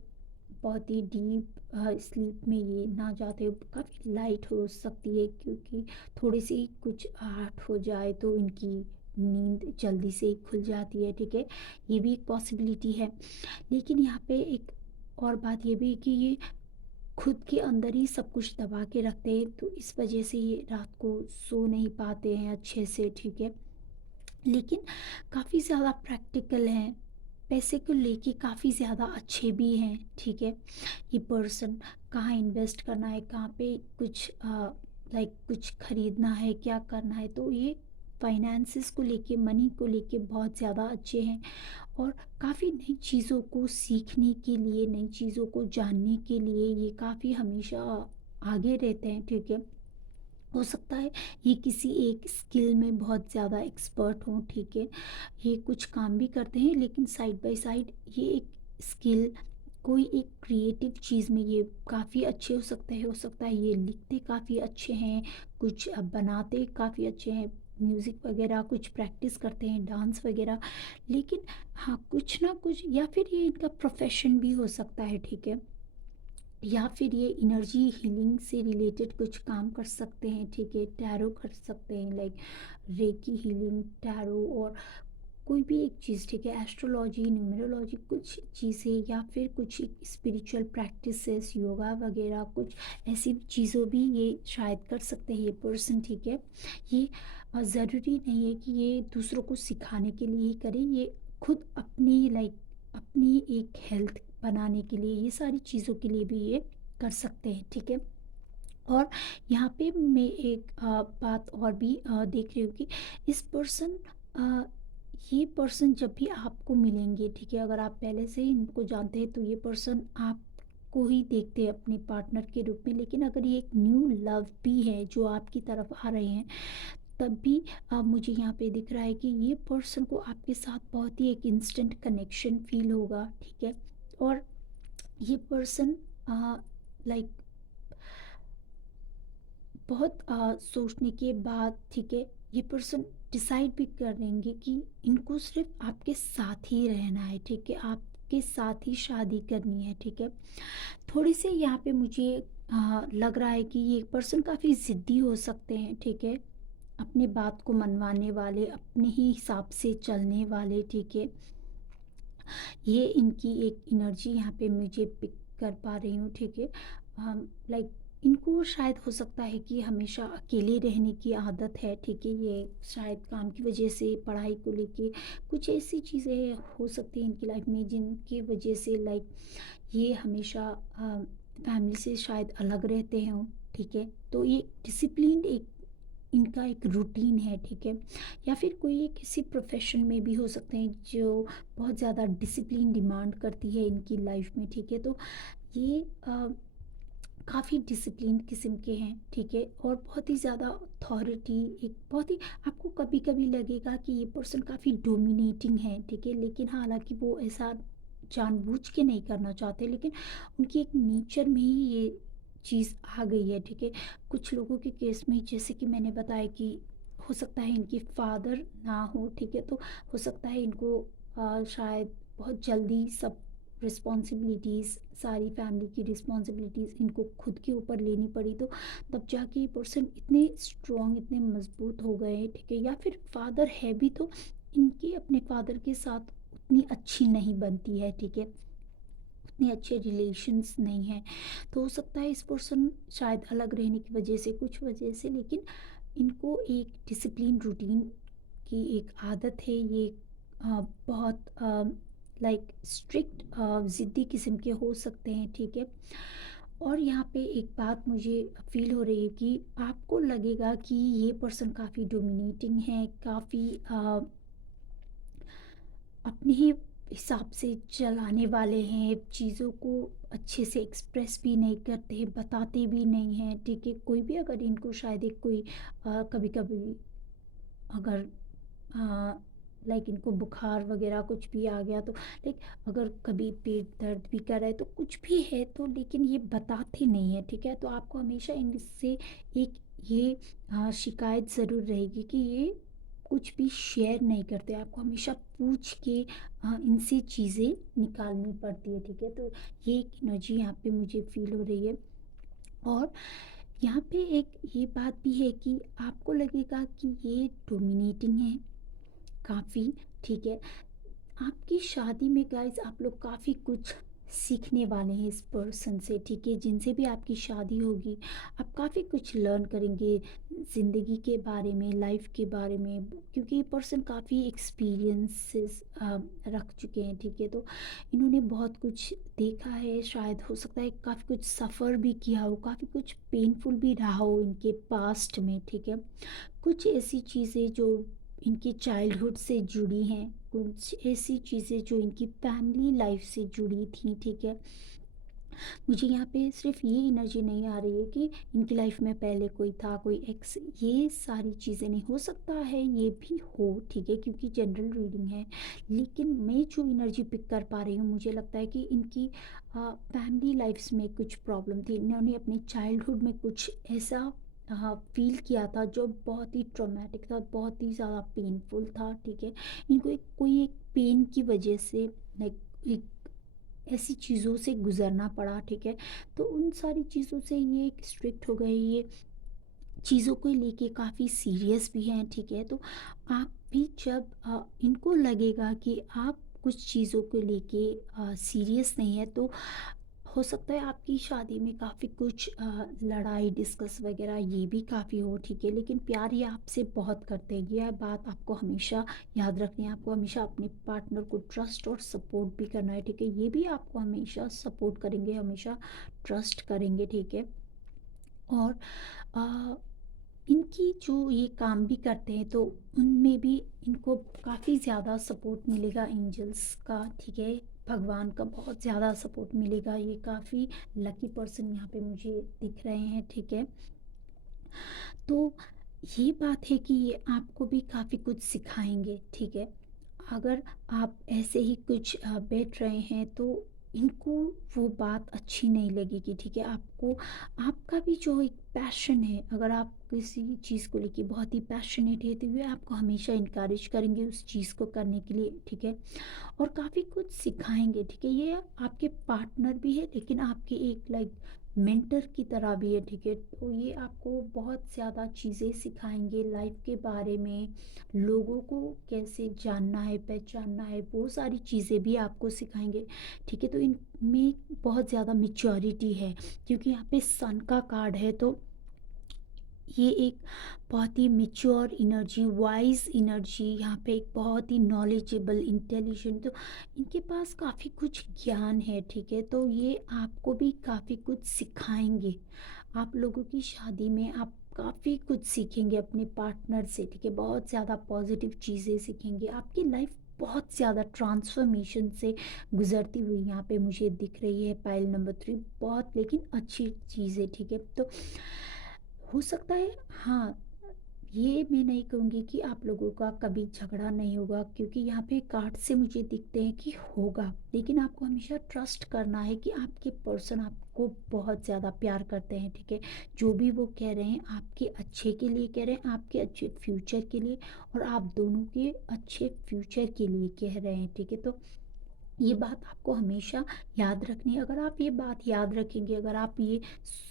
बहुत ही डीप स्लीप में ये ना जाते हो, काफ़ी लाइट हो सकती है, क्योंकि थोड़ी सी कुछ आहट हो जाए तो इनकी नींद जल्दी से ही खुल जाती है, ठीक है, ये भी एक पॉसिबिलिटी है। लेकिन यहाँ पे एक और बात ये भी है कि ये खुद के अंदर ही सब कुछ दबा के रखते हैं, तो इस वजह से ये रात को सो नहीं पाते हैं अच्छे से, ठीक है। लेकिन काफ़ी ज़्यादा प्रैक्टिकल हैं, पैसे को लेके काफ़ी ज़्यादा अच्छे भी हैं, ठीक है। ये पर्सन कहाँ इन्वेस्ट करना है, कहाँ पे कुछ लाइक कुछ खरीदना है, क्या करना है, तो ये फाइनेंसिस को लेके, मनी को लेके बहुत ज़्यादा अच्छे हैं। और काफ़ी नई चीज़ों को सीखने के लिए, नई चीज़ों को जानने के लिए ये काफ़ी हमेशा आगे रहते हैं, ठीक है। हो सकता है ये किसी एक स्किल में बहुत ज़्यादा एक्सपर्ट हों, ठीक है, ये कुछ काम भी करते हैं, लेकिन साइड बाय साइड ये एक स्किल, कोई एक क्रिएटिव चीज़ में ये काफ़ी अच्छे हो सकता है ये लिखते काफ़ी अच्छे हैं, कुछ बनाते काफ़ी अच्छे हैं, म्यूज़िक वगैरह कुछ प्रैक्टिस करते हैं, डांस वगैरह। लेकिन हाँ, कुछ ना कुछ, या फिर ये इनका प्रोफेशन भी हो सकता है, ठीक है, या फिर ये एनर्जी हीलिंग से रिलेटेड कुछ काम कर सकते हैं, ठीक है, टैरो कर सकते हैं, लाइक रेकी हीलिंग, टैरो, और कोई भी एक चीज़, ठीक है, एस्ट्रोलॉजी, न्यूमेरोलॉजी, कुछ चीज़ें, या फिर कुछ स्पिरिचुअल प्रैक्टिसेस, योगा वगैरह, कुछ ऐसी चीज़ों भी ये शायद कर सकते हैं ये पर्सन, ठीक है। ये ज़रूरी नहीं है कि ये दूसरों को सिखाने के लिए ही करें, ये खुद अपनी लाइक अपनी एक हेल्थ बनाने के लिए, ये सारी चीज़ों के लिए भी ये कर सकते हैं, ठीक है। और यहाँ पे मैं एक बात और भी देख रही हूँ कि इस पर्सन ये पर्सन जब भी आपको मिलेंगे, ठीक है, अगर आप पहले से ही इनको जानते हैं तो ये पर्सन आपको ही देखते हैं अपने पार्टनर के रूप में, लेकिन अगर ये एक न्यू लव भी है जो आपकी तरफ आ रहे हैं, तब भी मुझे यहाँ पे दिख रहा है कि ये पर्सन को आपके साथ बहुत ही एक इंस्टेंट कनेक्शन फील होगा, ठीक है। और ये पर्सन लाइक बहुत सोचने के बाद, ठीक है, ये पर्सन डिसाइड भी कर लेंगे कि इनको सिर्फ आपके साथ ही रहना है, ठीक है, आपके साथ ही शादी करनी है, ठीक है। थोड़ी सी यहाँ पे मुझे लग रहा है कि ये पर्सन काफ़ी ज़िद्दी हो सकते हैं, ठीक है, अपने बात को मनवाने वाले, अपने ही हिसाब से चलने वाले, ठीक है। ये इनकी एक एनर्जी यहाँ पे मुझे पिक कर पा रही हूँ, ठीक है। लाइक इनको शायद हो सकता है कि हमेशा अकेले रहने की आदत है, ठीक है, ये शायद काम की वजह से, पढ़ाई को लेके कुछ ऐसी चीज़ें हो सकती हैं इनकी लाइफ में जिनकी वजह से लाइक ये हमेशा फैमिली से शायद अलग रहते हों, ठीक है। तो ये डिसिप्लिन एक इनका एक रूटीन है, ठीक है। या फिर कोई एक किसी प्रोफेशन में भी हो सकते हैं जो बहुत ज़्यादा डिसिप्लिन डिमांड करती है इनकी लाइफ में, ठीक है। तो ये काफ़ी डिसिप्लिन किस्म के हैं, ठीक है। और बहुत ही ज़्यादा अथॉरिटी, एक बहुत ही, आपको कभी कभी लगेगा कि ये पर्सन काफ़ी डोमिनेटिंग है, ठीक है, लेकिन हालांकि वो ऐसा जानबूझ के नहीं करना चाहते, लेकिन उनकी एक नेचर में ही ये चीज़ आ गई है, ठीक है। कुछ लोगों के केस में जैसे कि मैंने बताया कि हो सकता है इनके फादर ना हो, ठीक है। तो हो सकता है इनको शायद बहुत जल्दी सब रिस्पॉन्सिबिलिटीज़, सारी फैमिली की रिस्पॉन्सिबिलिटीज़ इनको खुद के ऊपर लेनी पड़ी, तो तब जाके ये पर्सन इतने स्ट्रॉन्ग, इतने मजबूत हो गए हैं, ठीक है। या फिर फादर है भी तो इनकी अपने फादर के साथ उतनी अच्छी नहीं बनती है, ठीक है, उतने अच्छे रिलेशंस नहीं हैं। तो हो सकता है इस पर्सन शायद अलग रहने की वजह से, कुछ वजह से, लेकिन इनको एक डिसिप्लिन रूटीन की एक आदत है। ये बहुत लाइक स्ट्रिक्ट ज़िद्दी किस्म के हो सकते हैं, ठीक है। और यहाँ पे एक बात मुझे फील हो रही है कि आपको लगेगा कि ये पर्सन काफ़ी डोमिनेटिंग है, काफ़ी अपने ही हिसाब से चलाने वाले हैं, चीज़ों को अच्छे से एक्सप्रेस भी नहीं करते, बताते भी नहीं हैं, ठीक है। कोई भी अगर इनको शायद एक कोई कभी कभी अगर लाइक इनको बुखार वगैरह कुछ भी आ गया तो लाइक अगर कभी पेट दर्द भी कर रहा है तो कुछ भी है तो, लेकिन ये बताते नहीं है, ठीक है। तो आपको हमेशा इनसे एक ये शिकायत ज़रूर रहेगी कि ये कुछ भी शेयर नहीं करते, आपको हमेशा पूछ के इनसे चीज़ें निकालनी पड़ती है, ठीक है। तो ये एक एनर्जी यहाँ पे मुझे फील हो रही है। और यहाँ पे एक ये बात भी है कि आपको लगेगा कि ये डोमिनेटिंग है काफ़ी, ठीक है। आपकी शादी में गाइस आप लोग काफ़ी कुछ सीखने वाले हैं इस पर्सन से, ठीक है। जिनसे भी आपकी शादी होगी आप काफ़ी कुछ लर्न करेंगे ज़िंदगी के बारे में, लाइफ के बारे में, क्योंकि ये पर्सन काफ़ी एक्सपीरियंसेस रख चुके हैं, ठीक है। तो इन्होंने बहुत कुछ देखा है, शायद हो सकता है काफ़ी कुछ सफ़र भी किया हो, काफ़ी कुछ पेनफुल भी रहा हो इनके पास्ट में, ठीक है। कुछ ऐसी चीज़ें जो इनकी चाइल्डहुड से जुड़ी हैं, कुछ ऐसी चीज़ें जो इनकी फैमिली लाइफ से जुड़ी थी, ठीक है। मुझे यहाँ पे सिर्फ ये एनर्जी नहीं आ रही है कि इनकी लाइफ में पहले कोई था, कोई एक्स, ये सारी चीज़ें नहीं, हो सकता है ये भी हो, ठीक है, क्योंकि जनरल रीडिंग है। लेकिन मैं जो एनर्जी पिक कर पा रही हूँ, मुझे लगता है कि इनकी फैमिली लाइफ्स में कुछ प्रॉब्लम थी, इन्होंने अपनी चाइल्डहुड में कुछ ऐसा फील किया था जो बहुत ही ट्रॉमेटिक था, बहुत ही ज़्यादा पेनफुल था, ठीक है। इनको एक कोई एक पेन की वजह से लाइक एक ऐसी चीज़ों से गुज़रना पड़ा, ठीक है। तो उन सारी चीज़ों से ये एक स्ट्रिक्ट हो गए, ये चीज़ों को लेके काफ़ी सीरियस भी हैं, ठीक है। तो आप भी जब इनको लगेगा कि आप कुछ चीज़ों को लेके सीरियस नहीं है, तो हो सकता है आपकी शादी में काफ़ी कुछ लड़ाई डिस्कस वगैरह ये भी काफ़ी हो, ठीक है। लेकिन प्यार ये आपसे बहुत करते हैं, यह बात आपको हमेशा याद रखनी है। आपको हमेशा अपने पार्टनर को ट्रस्ट और सपोर्ट भी करना है, ठीक है। ये भी आपको हमेशा सपोर्ट करेंगे, हमेशा ट्रस्ट करेंगे, ठीक है। और आ, इनकी जो ये काम भी करते हैं तो उनमें भी इनको काफ़ी ज़्यादा सपोर्ट मिलेगा एंजल्स का, ठीक है। भगवान का बहुत ज़्यादा सपोर्ट मिलेगा, ये काफ़ी लकी पर्सन यहाँ पे मुझे दिख रहे हैं, ठीक है। तो ये बात है कि ये आपको भी काफ़ी कुछ सिखाएंगे, ठीक है। अगर आप ऐसे ही कुछ बैठ रहे हैं तो इनको वो बात अच्छी नहीं लगेगी, ठीक है। आपको आपका भी जो एक पैशन है, अगर आप किसी चीज़ को लेके बहुत ही पैशनेट है तो वे आपको हमेशा इनकरेज करेंगे उस चीज़ को करने के लिए, ठीक है। और काफ़ी कुछ सिखाएंगे, ठीक है। ये आपके पार्टनर भी है लेकिन आपके एक लाइक मेंटर की तरह भी है, ठीक है। तो ये आपको बहुत ज़्यादा चीज़ें सिखाएंगे लाइफ के बारे में, लोगों को कैसे जानना है, पहचानना है, वो सारी चीज़ें भी आपको सिखाएंगे, ठीक है। तो इनमें बहुत ज़्यादा मेच्योरिटी है, क्योंकि यहाँ पे सन का कार्ड है, तो ये एक बहुत ही मेच्योर एनर्जी, वाइज एनर्जी, यहाँ पे एक बहुत ही नॉलेजेबल, इंटेलिजेंट, तो इनके पास काफ़ी कुछ ज्ञान है, ठीक है। तो ये आपको भी काफ़ी कुछ सिखाएंगे, आप लोगों की शादी में आप काफ़ी कुछ सीखेंगे अपने पार्टनर से, ठीक है? बहुत ज़्यादा पॉजिटिव चीज़ें सीखेंगे। आपकी लाइफ बहुत ज़्यादा ट्रांसफॉर्मेशन से गुजरती हुई यहाँ पे मुझे दिख रही है पाइल नंबर 3, बहुत लेकिन अच्छी चीज़ है, ठीक है? तो हो सकता है, हाँ, ये मैं नहीं कहूँगी कि आप लोगों का कभी झगड़ा नहीं होगा, क्योंकि यहाँ पे कार्ड से मुझे दिखते हैं कि होगा, लेकिन आपको हमेशा ट्रस्ट करना है कि आपके पर्सन आपको बहुत ज़्यादा प्यार करते हैं, ठीक है? जो भी वो कह रहे हैं आपके अच्छे के लिए कह रहे हैं, आपके अच्छे फ्यूचर के लिए, और आप दोनों के अच्छे फ्यूचर के लिए कह रहे हैं, ठीक है? तो ये बात आपको हमेशा याद रखनी है। अगर आप ये बात याद रखेंगे, अगर आप ये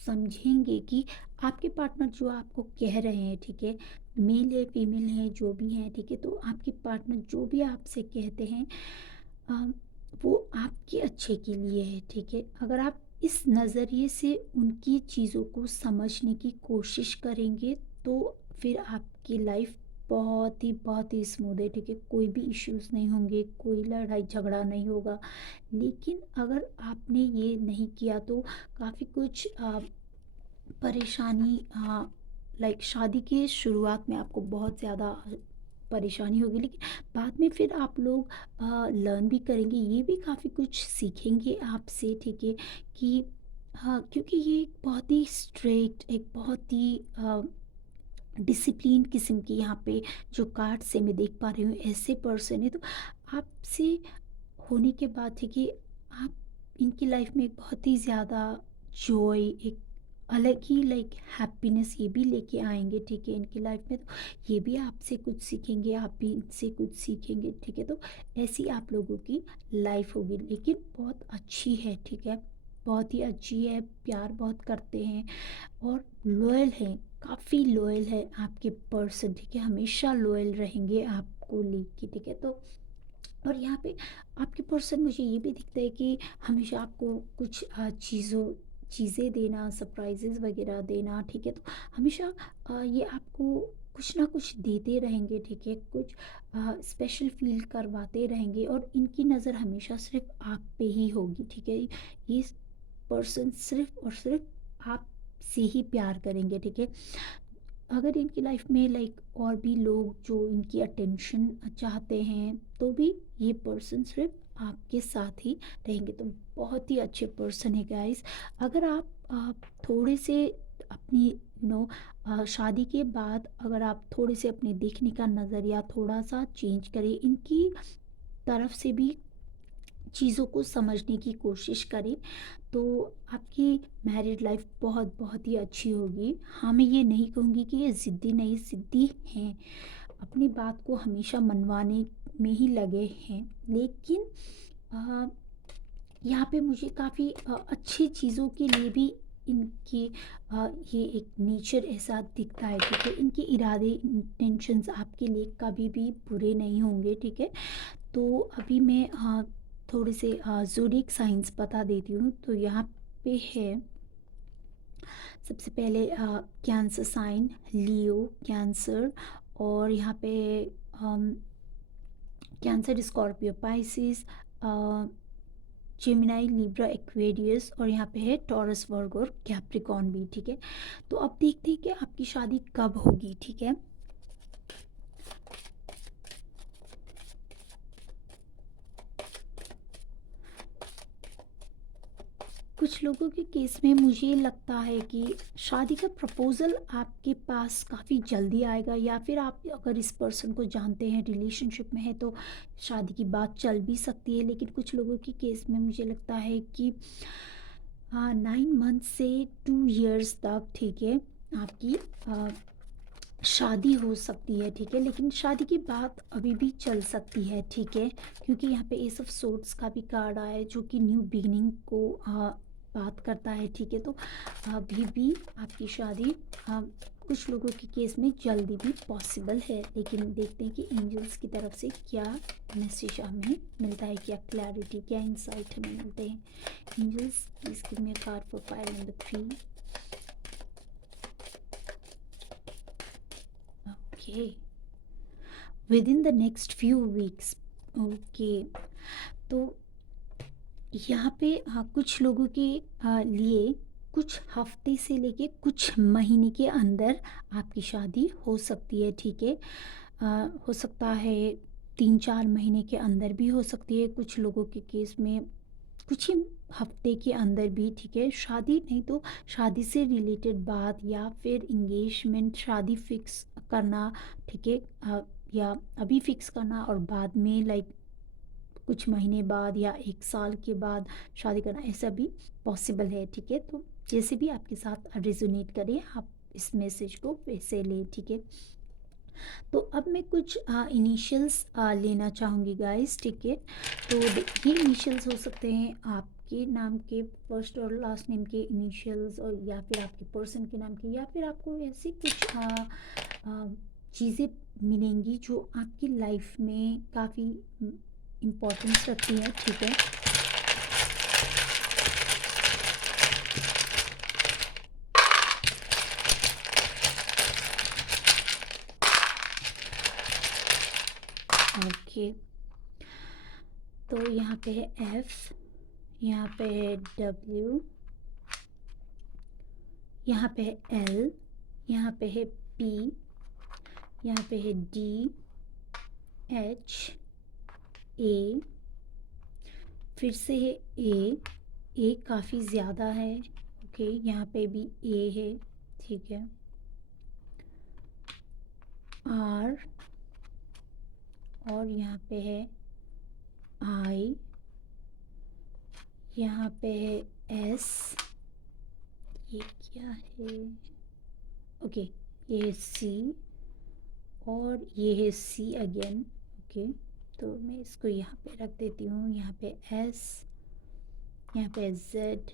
समझेंगे कि आपके पार्टनर जो आपको कह रहे हैं, ठीक है, मेल है फीमेल है जो भी हैं, ठीक है, तो आपके पार्टनर जो भी आपसे कहते हैं अ, वो आपके अच्छे के लिए है, ठीक है? अगर आप इस नज़रिए से उनकी चीज़ों को समझने की कोशिश करेंगे, तो फिर आपकी लाइफ बहुत ही स्मूथ है, ठीक है? कोई भी इश्यूज़ नहीं होंगे, कोई लड़ाई झगड़ा नहीं होगा। लेकिन अगर आपने ये नहीं किया तो काफ़ी कुछ परेशानी, लाइक शादी की शुरुआत में आपको बहुत ज़्यादा परेशानी होगी, लेकिन बाद में फिर आप लोग लर्न भी करेंगे, ये भी काफ़ी कुछ सीखेंगे आपसे, ठीक है? कि हाँ, क्योंकि ये एक बहुत ही स्ट्रेट, एक बहुत ही डिसिप्लिन किस्म की यहाँ पे जो कार्ड से मैं देख पा रही हूँ ऐसे पर्सन है, तो आपसे होने के बाद है कि आप इनकी लाइफ में एक बहुत ही ज़्यादा जॉय, एक अलग ही लाइक हैप्पीनेस ये भी लेके आएंगे, ठीक है? इनकी लाइफ में, तो ये भी आपसे कुछ सीखेंगे, आप भी इनसे कुछ सीखेंगे, ठीक है? तो ऐसी आप लोगों की लाइफ होगी, लेकिन बहुत अच्छी है, ठीक है? बहुत ही अच्छी है, प्यार बहुत करते हैं और लॉयल हैं, काफ़ी लॉयल है आपके पर्सन, ठीक है? हमेशा लॉयल रहेंगे आपको लेके, ठीक है? तो और यहाँ पे आपके पर्सन मुझे ये भी दिखता है कि हमेशा आपको कुछ चीज़ें देना, सरप्राइजेज़ वगैरह देना, ठीक है? तो हमेशा ये आपको कुछ ना कुछ देते रहेंगे, ठीक है? कुछ स्पेशल फील करवाते रहेंगे, और इनकी नज़र हमेशा सिर्फ आप पे ही होगी, ठीक है? ये पर्सन सिर्फ और सिर्फ आप से ही प्यार करेंगे, ठीक है? अगर इनकी लाइफ में लाइक और भी लोग जो इनकी अटेंशन चाहते हैं, तो भी ये पर्सन सिर्फ आपके साथ ही रहेंगे, तो बहुत ही अच्छे पर्सन है गाइस। अगर आप थोड़े से अपनी शादी के बाद अगर आप थोड़े से अपने देखने का नज़रिया थोड़ा सा चेंज करें, इनकी तरफ से भी चीज़ों को समझने की कोशिश करें, तो आपकी मैरिड लाइफ बहुत ही अच्छी होगी। हाँ, मैं ये नहीं कहूँगी कि ये ज़िद्दी नहीं, ज़िद्दी हैं, अपनी बात को हमेशा मनवाने में ही लगे हैं, लेकिन अ, यहाँ पे मुझे काफ़ी अच्छी चीज़ों के लिए भी इनकी ये एक नेचर ऐसा दिखता है, ठीक है? इनके इरादे, इंटेंशंस आपके लिए कभी भी बुरे नहीं होंगे, ठीक है? तो अभी मैं थोड़े से ज़ोडिएक साइंस बता देती हूँ। तो यहाँ पे है सबसे पहले कैंसर साइन, लियो कैंसर, और यहाँ पे cancer, Scorpio, Pisces, Gemini, Libra, Aquarius, और यहाँ पे है टॉरस, वर्गो और कैप्रिकॉर्न भी, ठीक है? तो अब देखते हैं कि आपकी शादी कब होगी, ठीक है? कुछ लोगों के केस में मुझे लगता है कि शादी का प्रपोज़ल आपके पास काफ़ी जल्दी आएगा, या फिर आप अगर इस पर्सन को जानते हैं, रिलेशनशिप में है, तो शादी की बात चल भी सकती है। लेकिन कुछ लोगों के केस में मुझे लगता है कि हाँ, 9 मंथ से 2 इयर्स तक, ठीक है, आपकी शादी हो सकती है, ठीक है? लेकिन शादी की बात अभी भी चल सकती है, ठीक है? क्योंकि यहाँ पे एस ऑफ सोर्ड्स का भी कार्ड आया है जो कि न्यू बिगिनिंग को बात करता है, ठीक है? तो अभी भी आपकी शादी कुछ लोगों के केस में जल्दी भी पॉसिबल है, लेकिन देखते हैं कि एंजल्स की तरफ से क्या मैसेज हमें मिलता है, क्या क्लैरिटी, क्या इंसाइट हमें मिलते हैं। Angels please give me a card for pile number 3। Okay, within the next few weeks. Okay, तो यहाँ पे कुछ लोगों के लिए कुछ हफ्ते से लेके कुछ महीने के अंदर आपकी शादी हो सकती है, ठीक है। हो सकता है 3-4 महीने के अंदर भी हो सकती है, कुछ लोगों के केस में कुछ ही हफ्ते के अंदर भी, ठीक है। शादी नहीं तो शादी से रिलेटेड बात या फिर इंगेजमेंट, शादी फिक्स करना, ठीक है। या अभी फिक्स करना और बाद में लाइक कुछ महीने बाद या 1 साल के बाद शादी करना, ऐसा भी पॉसिबल है, ठीक है। तो जैसे भी आपके साथ रेजोनेट करे आप इस मैसेज को वैसे लें, ठीक है। तो अब मैं कुछ इनिशियल्स लेना चाहूँगी गाइस, ठीक है। तो ये इनिशियल्स हो सकते हैं आपके नाम के फर्स्ट और लास्ट नेम के इनिशियल्स, और या फिर आपके पर्सन के नाम के, या फिर आपको ऐसी कुछ चीज़ें मिलेंगी जो आपकी लाइफ में काफ़ी इम्पोर्टेंस रखती है, ठीक है। ओके, तो यहाँ पे है एफ, यहाँ पे है डब्ल्यू, यहाँ पे है एल, यहाँ पे है पी, यहाँ पे है डी, एच, ए, फिर से है ए काफ़ी ज़्यादा है, ओके। यहाँ पे भी ए है, ठीक है। आर, और यहाँ पे है आई, यहाँ पे है एस, ये क्या है, ओके, ये है सी, और ये है सी अगेन, ओके। तो मैं इसको यहाँ पे रख देती हूँ, यहाँ पे एस, यहाँ पे Z,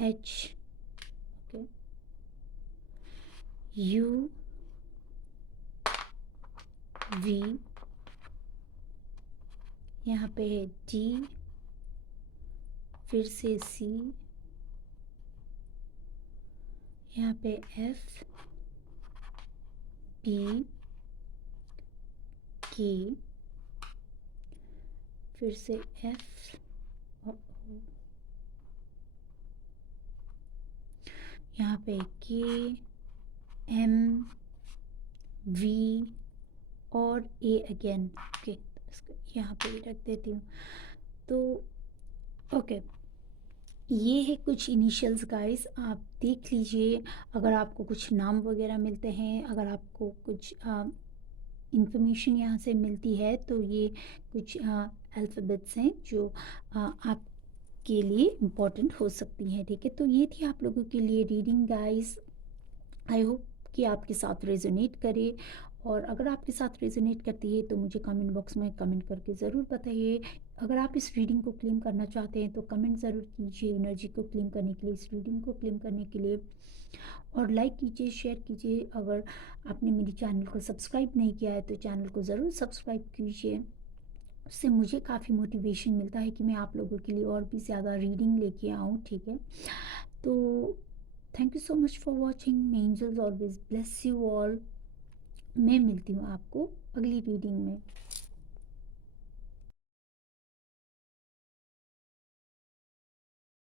H, okay, U, V, यहाँ पे है टी, फिर से सी, यहाँ पे एफ, पी, के, फिर से एफ, यहाँ पे के, एम, वी, और ए अगेन, ओके। इसको यहाँ पे रख देती हूँ। तो ओके, ये है कुछ इनिशियल्स गाइस, आप देख लीजिए। अगर आपको कुछ नाम वगैरह मिलते हैं, अगर आपको कुछ इंफॉर्मेशन यहाँ से मिलती है, तो ये कुछ अल्फ़ाबेट्स हैं जो आपके लिए इम्पोर्टेंट हो सकती हैं, ठीक है। तो ये थी आप लोगों के लिए रीडिंग गाइस। आई होप कि आपके साथ रेजोनेट करे, और अगर आपके साथ रेजोनेट करती है तो मुझे कमेंट बॉक्स में कमेंट करके ज़रूर बताइए। अगर आप इस रीडिंग को क्लेम करना चाहते हैं तो कमेंट ज़रूर कीजिए एनर्जी को क्लेम करने के लिए, इस रीडिंग को क्लेम करने के लिए, और लाइक कीजिए, शेयर कीजिए। अगर आपने मेरे चैनल को सब्सक्राइब नहीं किया है तो चैनल को ज़रूर सब्सक्राइब कीजिए, उससे मुझे काफ़ी मोटिवेशन मिलता है कि मैं आप लोगों के लिए और भी ज़्यादा रीडिंग लेके आऊँ, ठीक है। तो thank you so much for watching. May angels always bless you all. मैं मिलती हूँ आपको अगली रीडिंग में।